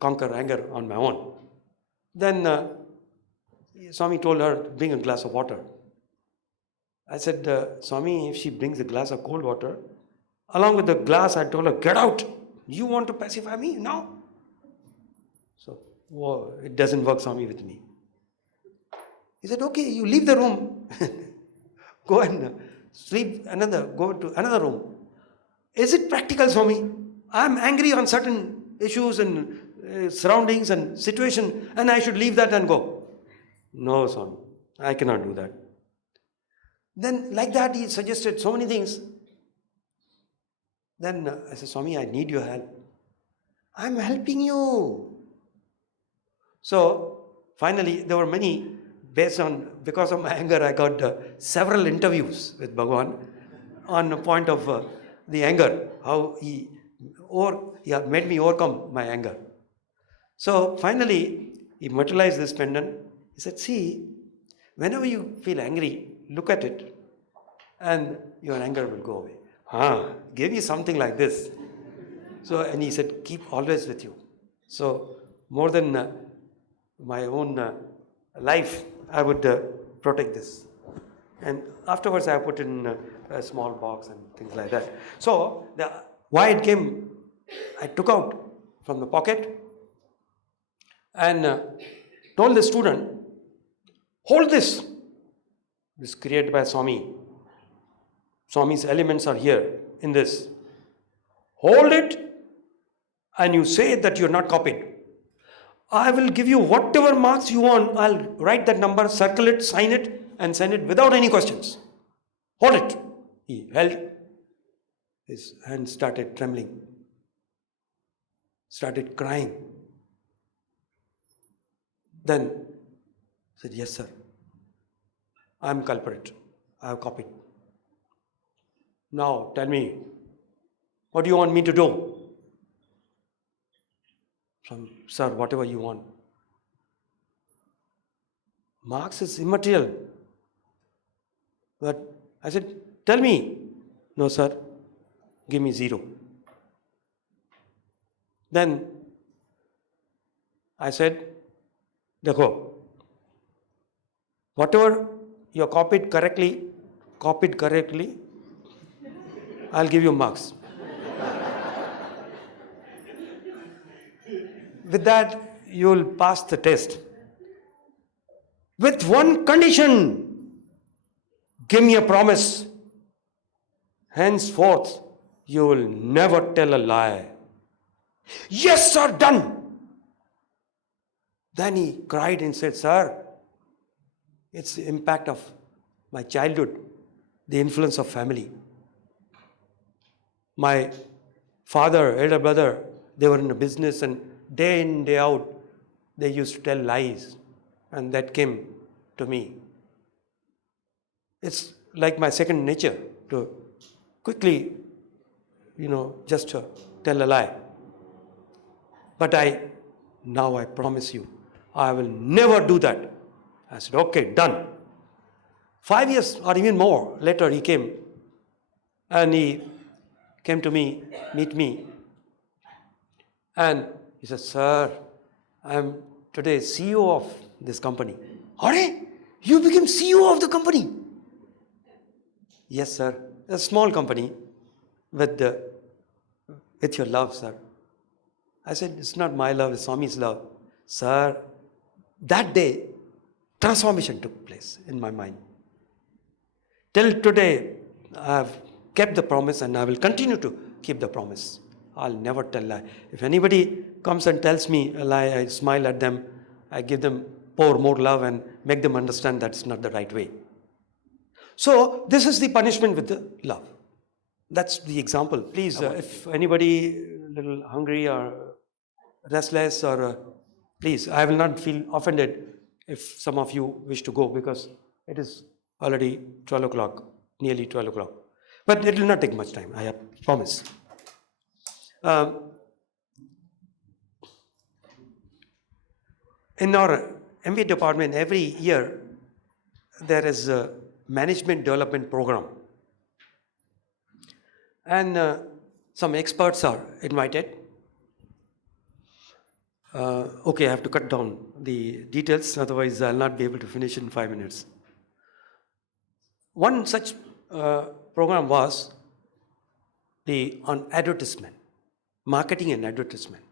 conquer anger on my own. Then Swami told her, bring a glass of water. I said, Swami, if she brings a glass of cold water, along with the glass, I told her, get out. You want to pacify me now? So, it doesn't work, Swami, with me. He said, okay, you leave the room. Go and go to another room. Is it practical, Swami? I'm angry on certain issues and surroundings and situation, and I should leave that and go. No, Swami, I cannot do that. Then like that he suggested so many things. Then I said, Swami, I need your help. I'm helping you. So finally there were many, because of my anger I got several interviews with Bhagavan on the point of the anger, how he made me overcome my anger. So finally he materialized this pendant. He said, see, whenever you feel angry, look at it and your anger will go away. Give me something like this. So, and he said, keep always with you. So, more than my own life, I would protect this. And afterwards, I put in a small box and things like that. So, why it came, I took out from the pocket and told the student, hold this. This is created by Swami. Swami's elements are here in this. Hold it and you say that you're not copied. I will give you whatever marks you want. I'll write that number, circle it, sign it and send it without any questions. Hold it. He held. His hand started trembling. Started crying. Then said, yes, sir. I am culprit. I have copied. Now tell me, what do you want me to do? Sir, whatever you want. Marks is immaterial. But I said, tell me. No, sir. Give me 0. Then I said, Dekho, whatever you copied correctly, I'll give you marks. With that, you will pass the test. With one condition, give me a promise. Henceforth, you will never tell a lie. Yes, sir, done. Then he cried and said, "Sir, it's the impact of my childhood, the influence of family. My father, elder brother, they were in a business, and day in, day out, they used to tell lies, and that came to me. It's like my second nature to quickly, just tell a lie. But now I promise you, I will never do that." I said, "Okay, done." 5 years or even more later, he came, and he came to meet me, and he said, "Sir, I am today CEO of this company." "Are you became CEO of the company?" "Yes, sir. A small company with your love, sir." I said, "It's not my love, it's Swami's love." "Sir, that day, transformation took place in my mind. Till today, I have kept the promise, and I will continue to keep the promise. I'll never tell lie. If anybody comes and tells me a lie, I smile at them, I give them, pour more love, and make them understand that's not the right way." So this is the punishment with the love. That's the example. Please, if anybody a little hungry or restless, or please, I will not feel offended if some of you wish to go, because it is already 12 o'clock, nearly 12 o'clock. But it will not take much time, I promise. In our MBA department, every year there is a management development program, and some experts are invited. Okay, I have to cut down the details, otherwise I'll not be able to finish in 5 minutes. One such program was on advertisement, marketing and advertisement.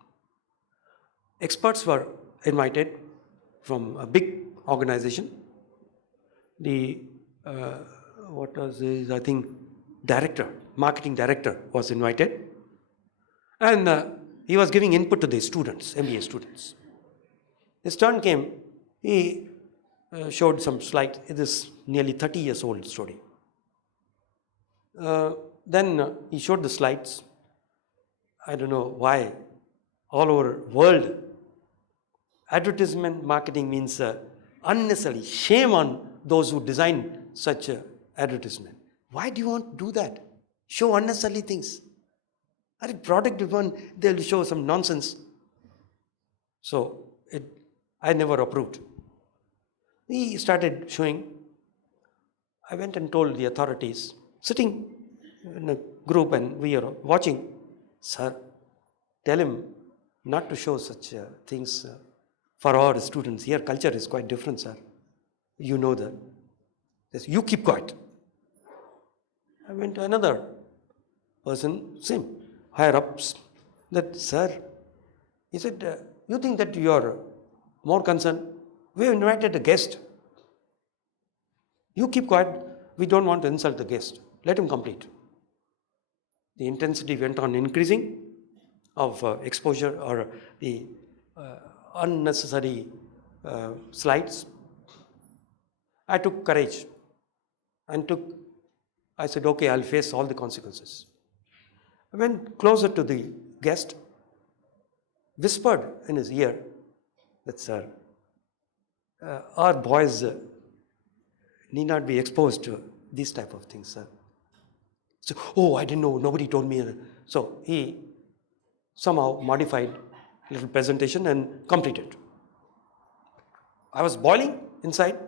Experts were invited from a big organization. The marketing director was invited, and he was giving input to the students, MBA students. His turn came, he showed some slides. It is nearly 30 years old story. Then he showed the slides. I don't know why, all over world, advertisement marketing means unnecessarily shame on those who design such advertisement. Why do you want to do that? Show unnecessary things. Are product driven, they'll show some nonsense. So I never approved. He started showing. I went and told the authorities, sitting in a group, and we are watching. "Sir, tell him not to show such things for our students. Here culture is quite different, sir. You know that. You keep quiet." I went to another person, same, higher ups, that, "Sir," he said, "you think that you are more concerned? We have invited a guest. You keep quiet. We don't want to insult the guest. Let him complete." The intensity went on increasing of exposure or the unnecessary slides. I took courage and I said, "Okay, I'll face all the consequences." I went closer to the guest, whispered in his ear that, "Sir, our boys need not be exposed to these type of things, sir." So, "Oh, I didn't know, nobody told me." So he somehow modified a little presentation and completed. I was boiling inside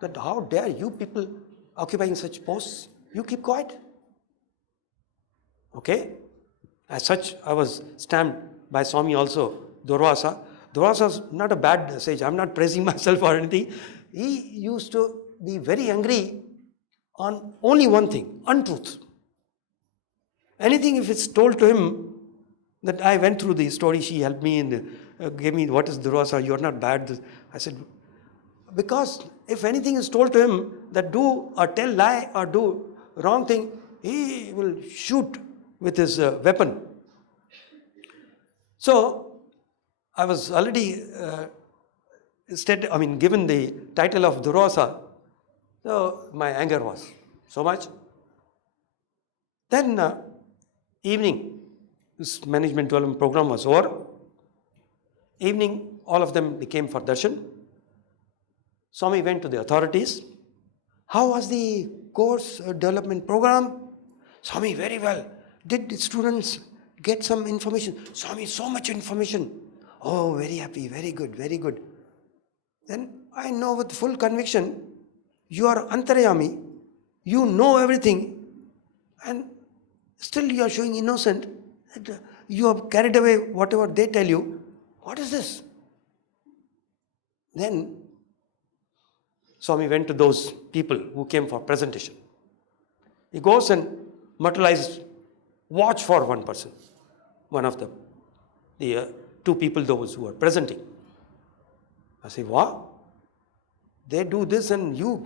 that how dare you people occupying such posts? You keep quiet. Okay. As such, I was stamped by Swami also, Durvasa. Durvasa is not a bad sage. I'm not praising myself or anything. He used to be very angry on only one thing, untruth. Anything if it's told to him, that I went through the story, she helped me and gave me, "What is Durvasa? You're not bad." I said, because if anything is told to him that do or tell lie or do wrong thing, he will shoot with his weapon. So I was already given the title of Durvasa, so my anger was so much. Then evening, this management development program was over. Evening, all of them they came for darshan. Swami went to the authorities. How was the course development program? Swami, very well. Did the students get some information? Swami, so much information. Oh, very happy, very good, very good. Then I know with full conviction, you are Antaryami, you know everything, and still you are showing innocent. That you have carried away whatever they tell you. What is this? Then Swami went to those people who came for presentation. He goes and materialized watch for one person, one of the two people, those who are presenting. I say, wow, they do this and you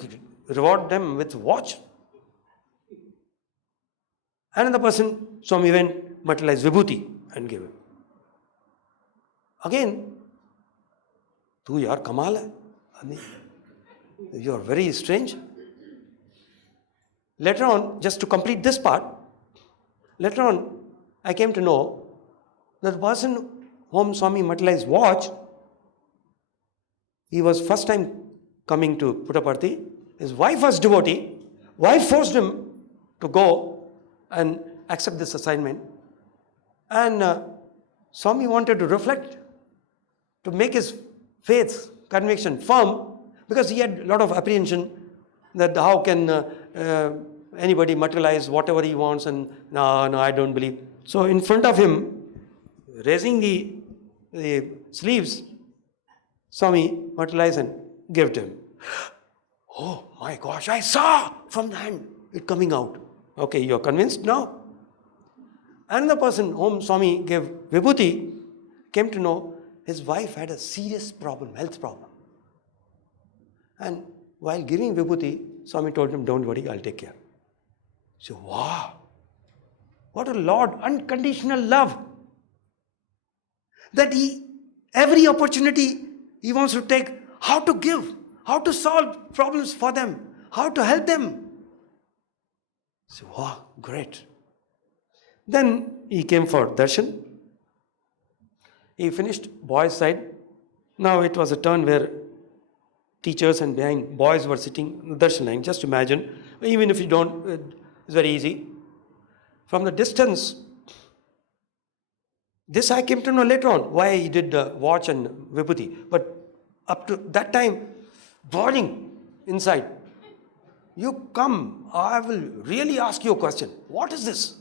reward them with watch. Another person, Swami went, materialized vibhuti and gave him. Again, tu yaar kamal hai. You are very strange. Later on, just to complete this part, later on, I came to know that the person whom Swami materialized watch, he was first time coming to Puttaparthi. His wife was devotee. Wife forced him to go and accept this assignment. And Swami wanted to reflect, to make his faith, conviction firm, because he had a lot of apprehension that how can anybody materialize whatever he wants, and no, I don't believe. So in front of him, raising the sleeves, Swami materialized and gave to him. Oh my gosh, I saw from the hand it coming out. Okay, you are convinced now? Another person whom Swami gave vibhuti came to know his wife had a serious problem, health problem. And while giving vibhuti, Swami told him, don't worry, I'll take care. So, wow, what a Lord, unconditional love. That every opportunity he wants to take, how to give, how to solve problems for them, how to help them. So, wow, great. Then he came for darshan. He finished boys' side. Now it was a turn where teachers and behind boys were sitting in the darshan line. Just imagine, even if you don't, it's very easy. From the distance, this I came to know later on, why he did watch and vibhuti. But up to that time, boiling inside. You come, I will really ask you a question. What is this?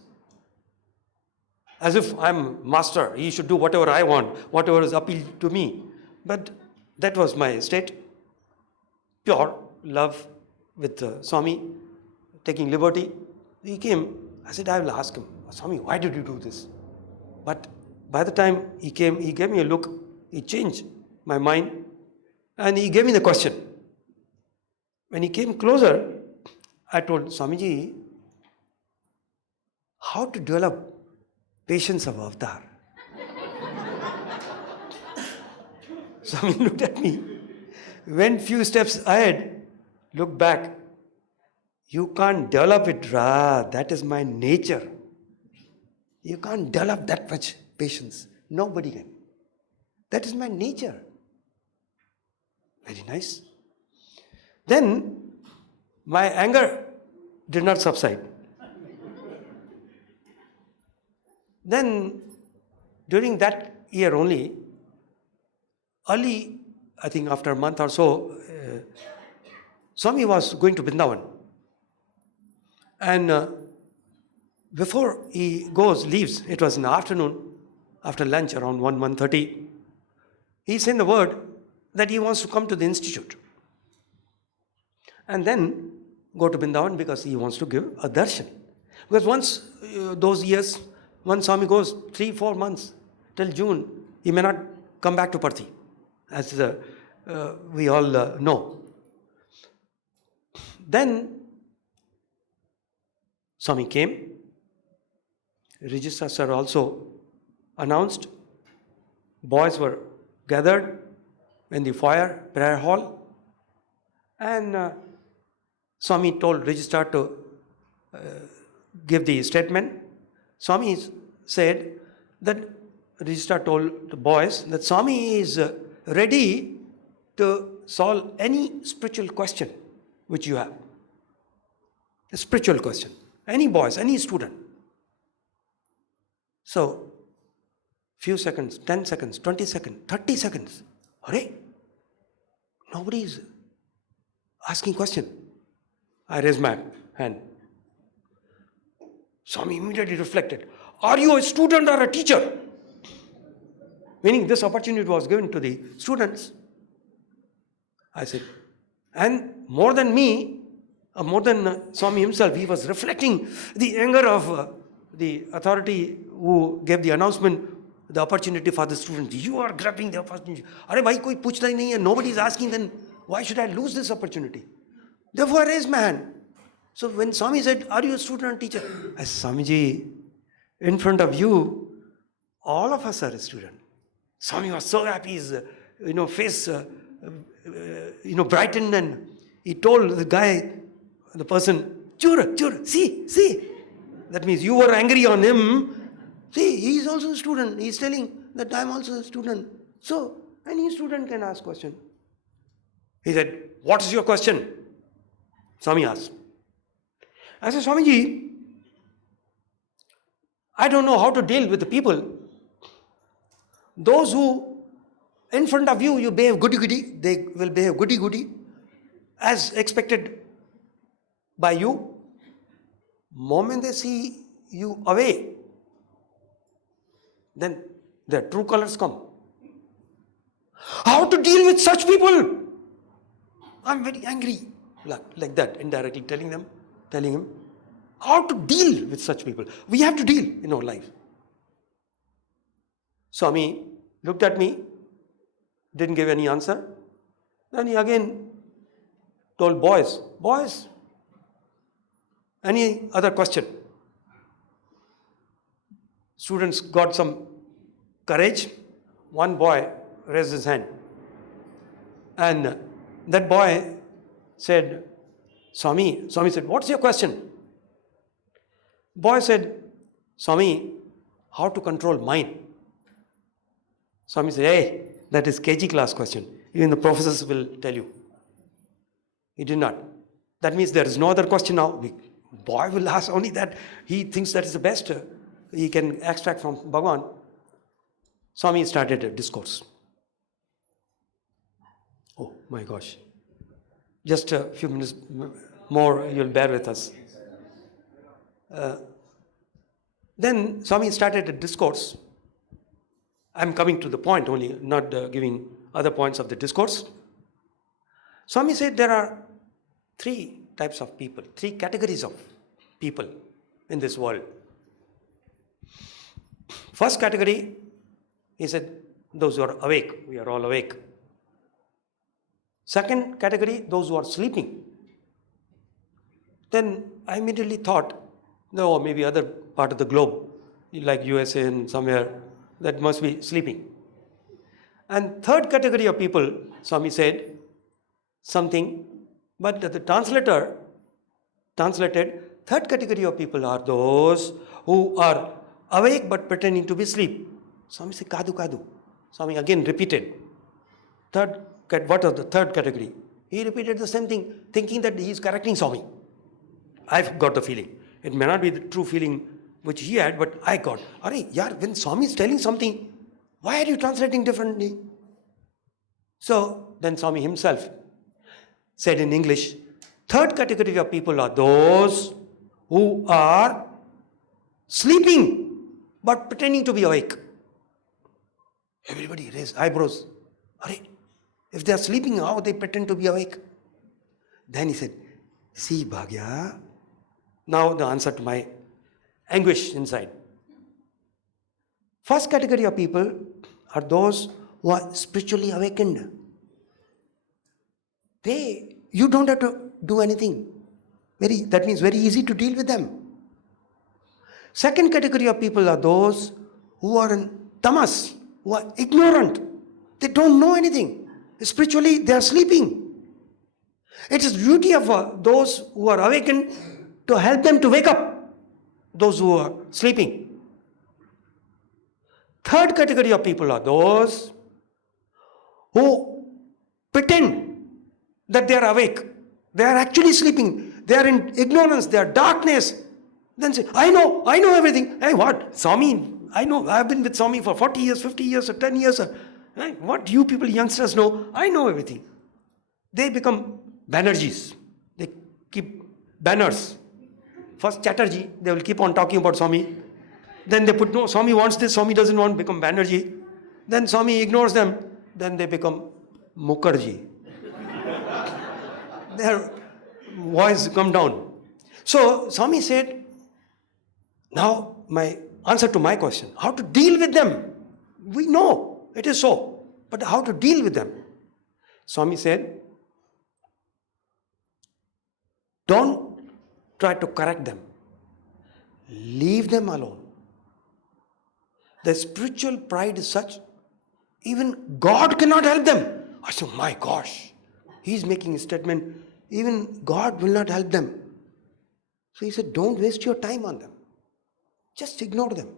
As if I'm master, he should do whatever I want, whatever is appealed to me. But that was my state. Pure love with Swami, taking liberty. He came, I said, I will ask him, Swami, why did you do this? But by the time he came, he gave me a look, he changed my mind, and he gave me the question. When he came closer, I told Swamiji, how to develop patience of avatar. Swami looked at me, went few steps ahead, looked back. You can't develop it, Ra. That is my nature. You can't develop that much patience. Nobody can. That is my nature. Very nice. Then my anger did not subside. Then during that year only, early, I think after a month or so, Swami was going to Vrindavan. And before he leaves, it was in the afternoon, after lunch around 1:30, he sent the word that he wants to come to the institute. And then go to Vrindavan because he wants to give a darshan. Because once those years, once Swami goes 3-4 months till June, he may not come back to Parthi, as we all know. Then Swami came. Registrar sir also announced. Boys were gathered. in the foyer, prayer hall, and Swami told registrar to give the statement. Swami said that registrar told the boys that Swami is ready to solve any spiritual question which you have. A spiritual question. Any boys, any student. So, few seconds, 10 seconds, 20 seconds, 30 seconds. Hurry! Nobody is asking question. I raised my hand. Swami immediately reflected. Are you a student or a teacher? Meaning this opportunity was given to the students. I said, and more than me, more than Swami himself, he was reflecting the anger of the authority who gave the announcement, the opportunity for the students. You are grabbing the opportunity. Arey bhai, koi puchta hi nahi hai, nobody is asking, then why should I lose this opportunity? Therefore I raised my hand. So when Swami said, are you a student or teacher? I said, Swamiji, in front of you, all of us are a student. Swami was so happy, his face brightened, and he told the guy, the person, chura, see. That means you were angry on him. See, he is also a student. He is telling that I am also a student. So, any student can ask question. He said, what is your question? Swami asked. I said, Swamiji, I don't know how to deal with the people. Those who, in front of you behave goody-goody, they will behave goody-goody, as expected by you. Moment they see you away, then their true colors come. How to deal with such people? I'm very angry. Like that, indirectly telling him how to deal with such people. We have to deal in our life. Swami looked at me, didn't give any answer. Then he again told boys, any other question? Students got some courage. One boy raised his hand. And that boy said, Swami said, what's your question? Boy said, Swami, how to control mind? Swami said, hey, that is KG class question. Even the professors will tell you. He did not. That means there is no other question now. Boy will ask only that. He thinks that is the best he can extract from Bhagavan. Swami started a discourse. Oh my gosh. Just a few minutes more, you'll bear with us. Then Swami started a discourse. I'm coming to the point only, not giving other points of the discourse. Swami said there are three types of people, three categories of people in this world. First category, he said, those who are awake. We are all awake. Second category, those who are sleeping. Then I immediately thought, no, maybe other part of the globe, like USA and somewhere, that must be sleeping. And third category of people, Swami said something, but the translator translated, third category of people are those who are awake but pretending to be asleep. Swami said, Kadu. Swami again repeated. What was the third category? He repeated the same thing, thinking that he is correcting Swami. I've got the feeling. It may not be the true feeling which he had, but I got. When Swami is telling something, why are you translating differently? So then Swami himself said in English, third category of people are those who are sleeping but pretending to be awake. Everybody raised eyebrows. If they are sleeping, how they pretend to be awake? Then he said, see Bhagia, now the answer to my anguish inside. First category of people are those who are spiritually awakened. You don't have to do anything. That means very easy to deal with them. Second category of people are those who are in tamas, who are ignorant. They don't know anything. Spiritually, they are sleeping. It is the duty of those who are awakened to help them to wake up those who are sleeping. Third category of people are those who pretend that they are awake. They are actually sleeping. They are in ignorance. They are darkness. Then say, I know everything. Hey, what? Swami, I know. I have been with Swami for 40 years, 50 years, or 10 years. Right? What you people, youngsters, know? I know everything. They become Banerjees. They keep banners. First Chatterjee, they will keep on talking about Swami. Then they put, no, Swami wants this, Swami doesn't want, become Banerjee. Then Swami ignores them. Then they become Mukherjee. Their voice come down. So Swami said, now my answer to my question, how to deal with them? We know it is so, but how to deal with them? Swami said, don't try to correct them. Leave them alone. The spiritual pride is such, even God cannot help them. I said, my gosh, he's making a statement, even God will not help them. So he said, don't waste your time on them. Just ignore them.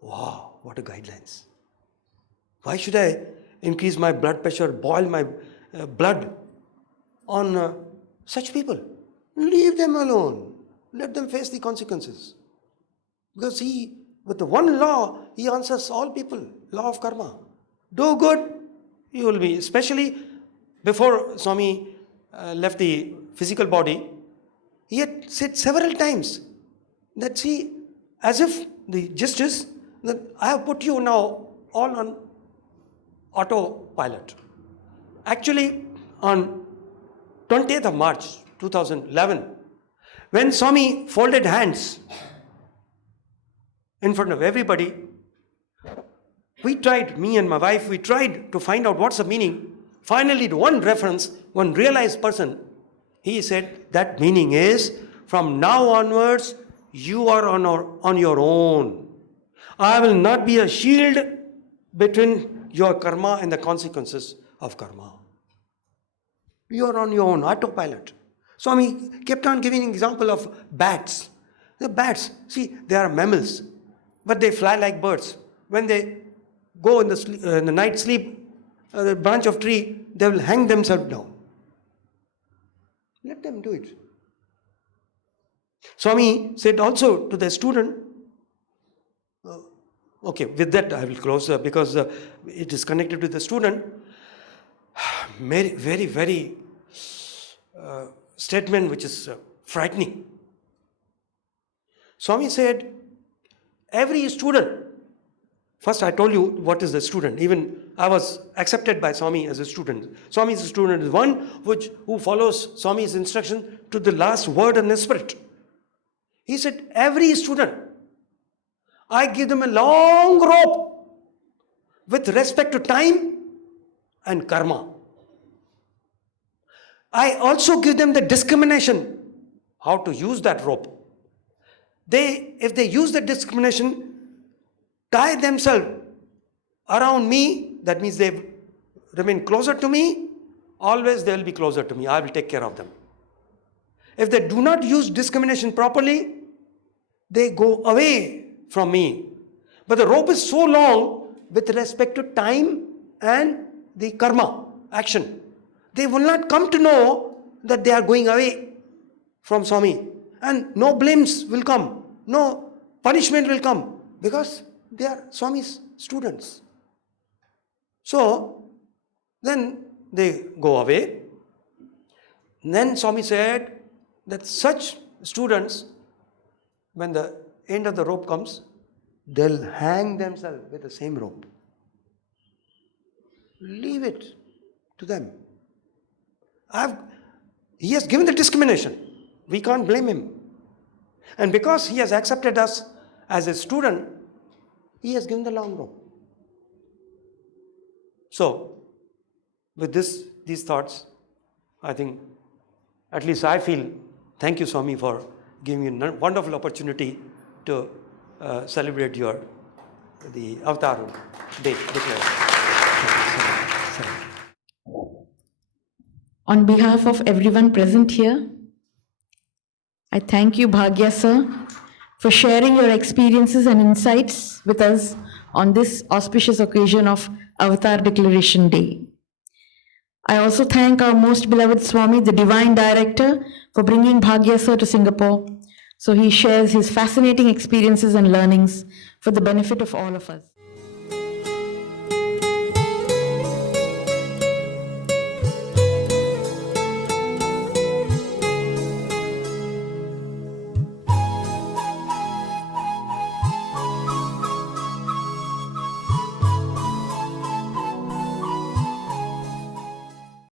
Wow, what a guidelines. Why should I increase my blood pressure, boil my blood on such people? Leave them alone. Let them face the consequences. Because with the one law, he answers all people. Law of karma. Do good, you will be. Especially before Swami left the physical body, he had said several times that, see, as if the gist is that I have put you now all on autopilot. Actually, on 20th of March 2011, when Swami folded hands in front of everybody, me and my wife, we tried to find out what's the meaning. Finally, to one reference, one realized person, he said that meaning is, from now onwards, you are on your own. I will not be a shield between your karma and the consequences of karma. You are on your own, autopilot. Swami kept on giving an example of bats. The bats, see, they are mammals, but they fly like birds. When they go in the night sleep, the branch of tree, they will hang themselves down. Let them do it. Swami said also to the student, okay, with that I will close because it is connected with the student. Very, very, very statement which is frightening. Swami said, every student, first I told you what is the student. Even I was accepted by Swami as a student. Swami's student is one who follows Swami's instruction to the last word and the spirit. He said, every student, I give them a long rope with respect to time and karma. I also give them the discrimination, how to use that rope. If they use the discrimination, tie themselves around me, that means they remain closer to me, always they will be closer to me. I will take care of them. If they do not use discrimination properly, they go away from me. But the rope is so long with respect to time and the karma, action. They will not come to know that they are going away from Swami. And no blames will come. No punishment will come. Because they are Swami's students. So, then they go away. Then Swami said that such students, when the end of the rope comes, they'll hang themselves with the same rope. Leave it to them. He has given the discrimination. We can't blame him. And because he has accepted us as a student, he has given the long rope. So, with these thoughts, I think, at least I feel, thank you Swami for giving me a wonderful opportunity to celebrate the Avatarhood Day declaration. On behalf of everyone present here, I thank you, Bhagia sir, for sharing your experiences and insights with us on this auspicious occasion of Avatar Declaration Day. I also thank our most beloved Swami, the Divine Director, for bringing Bhagia sir to Singapore, so he shares his fascinating experiences and learnings for the benefit of all of us.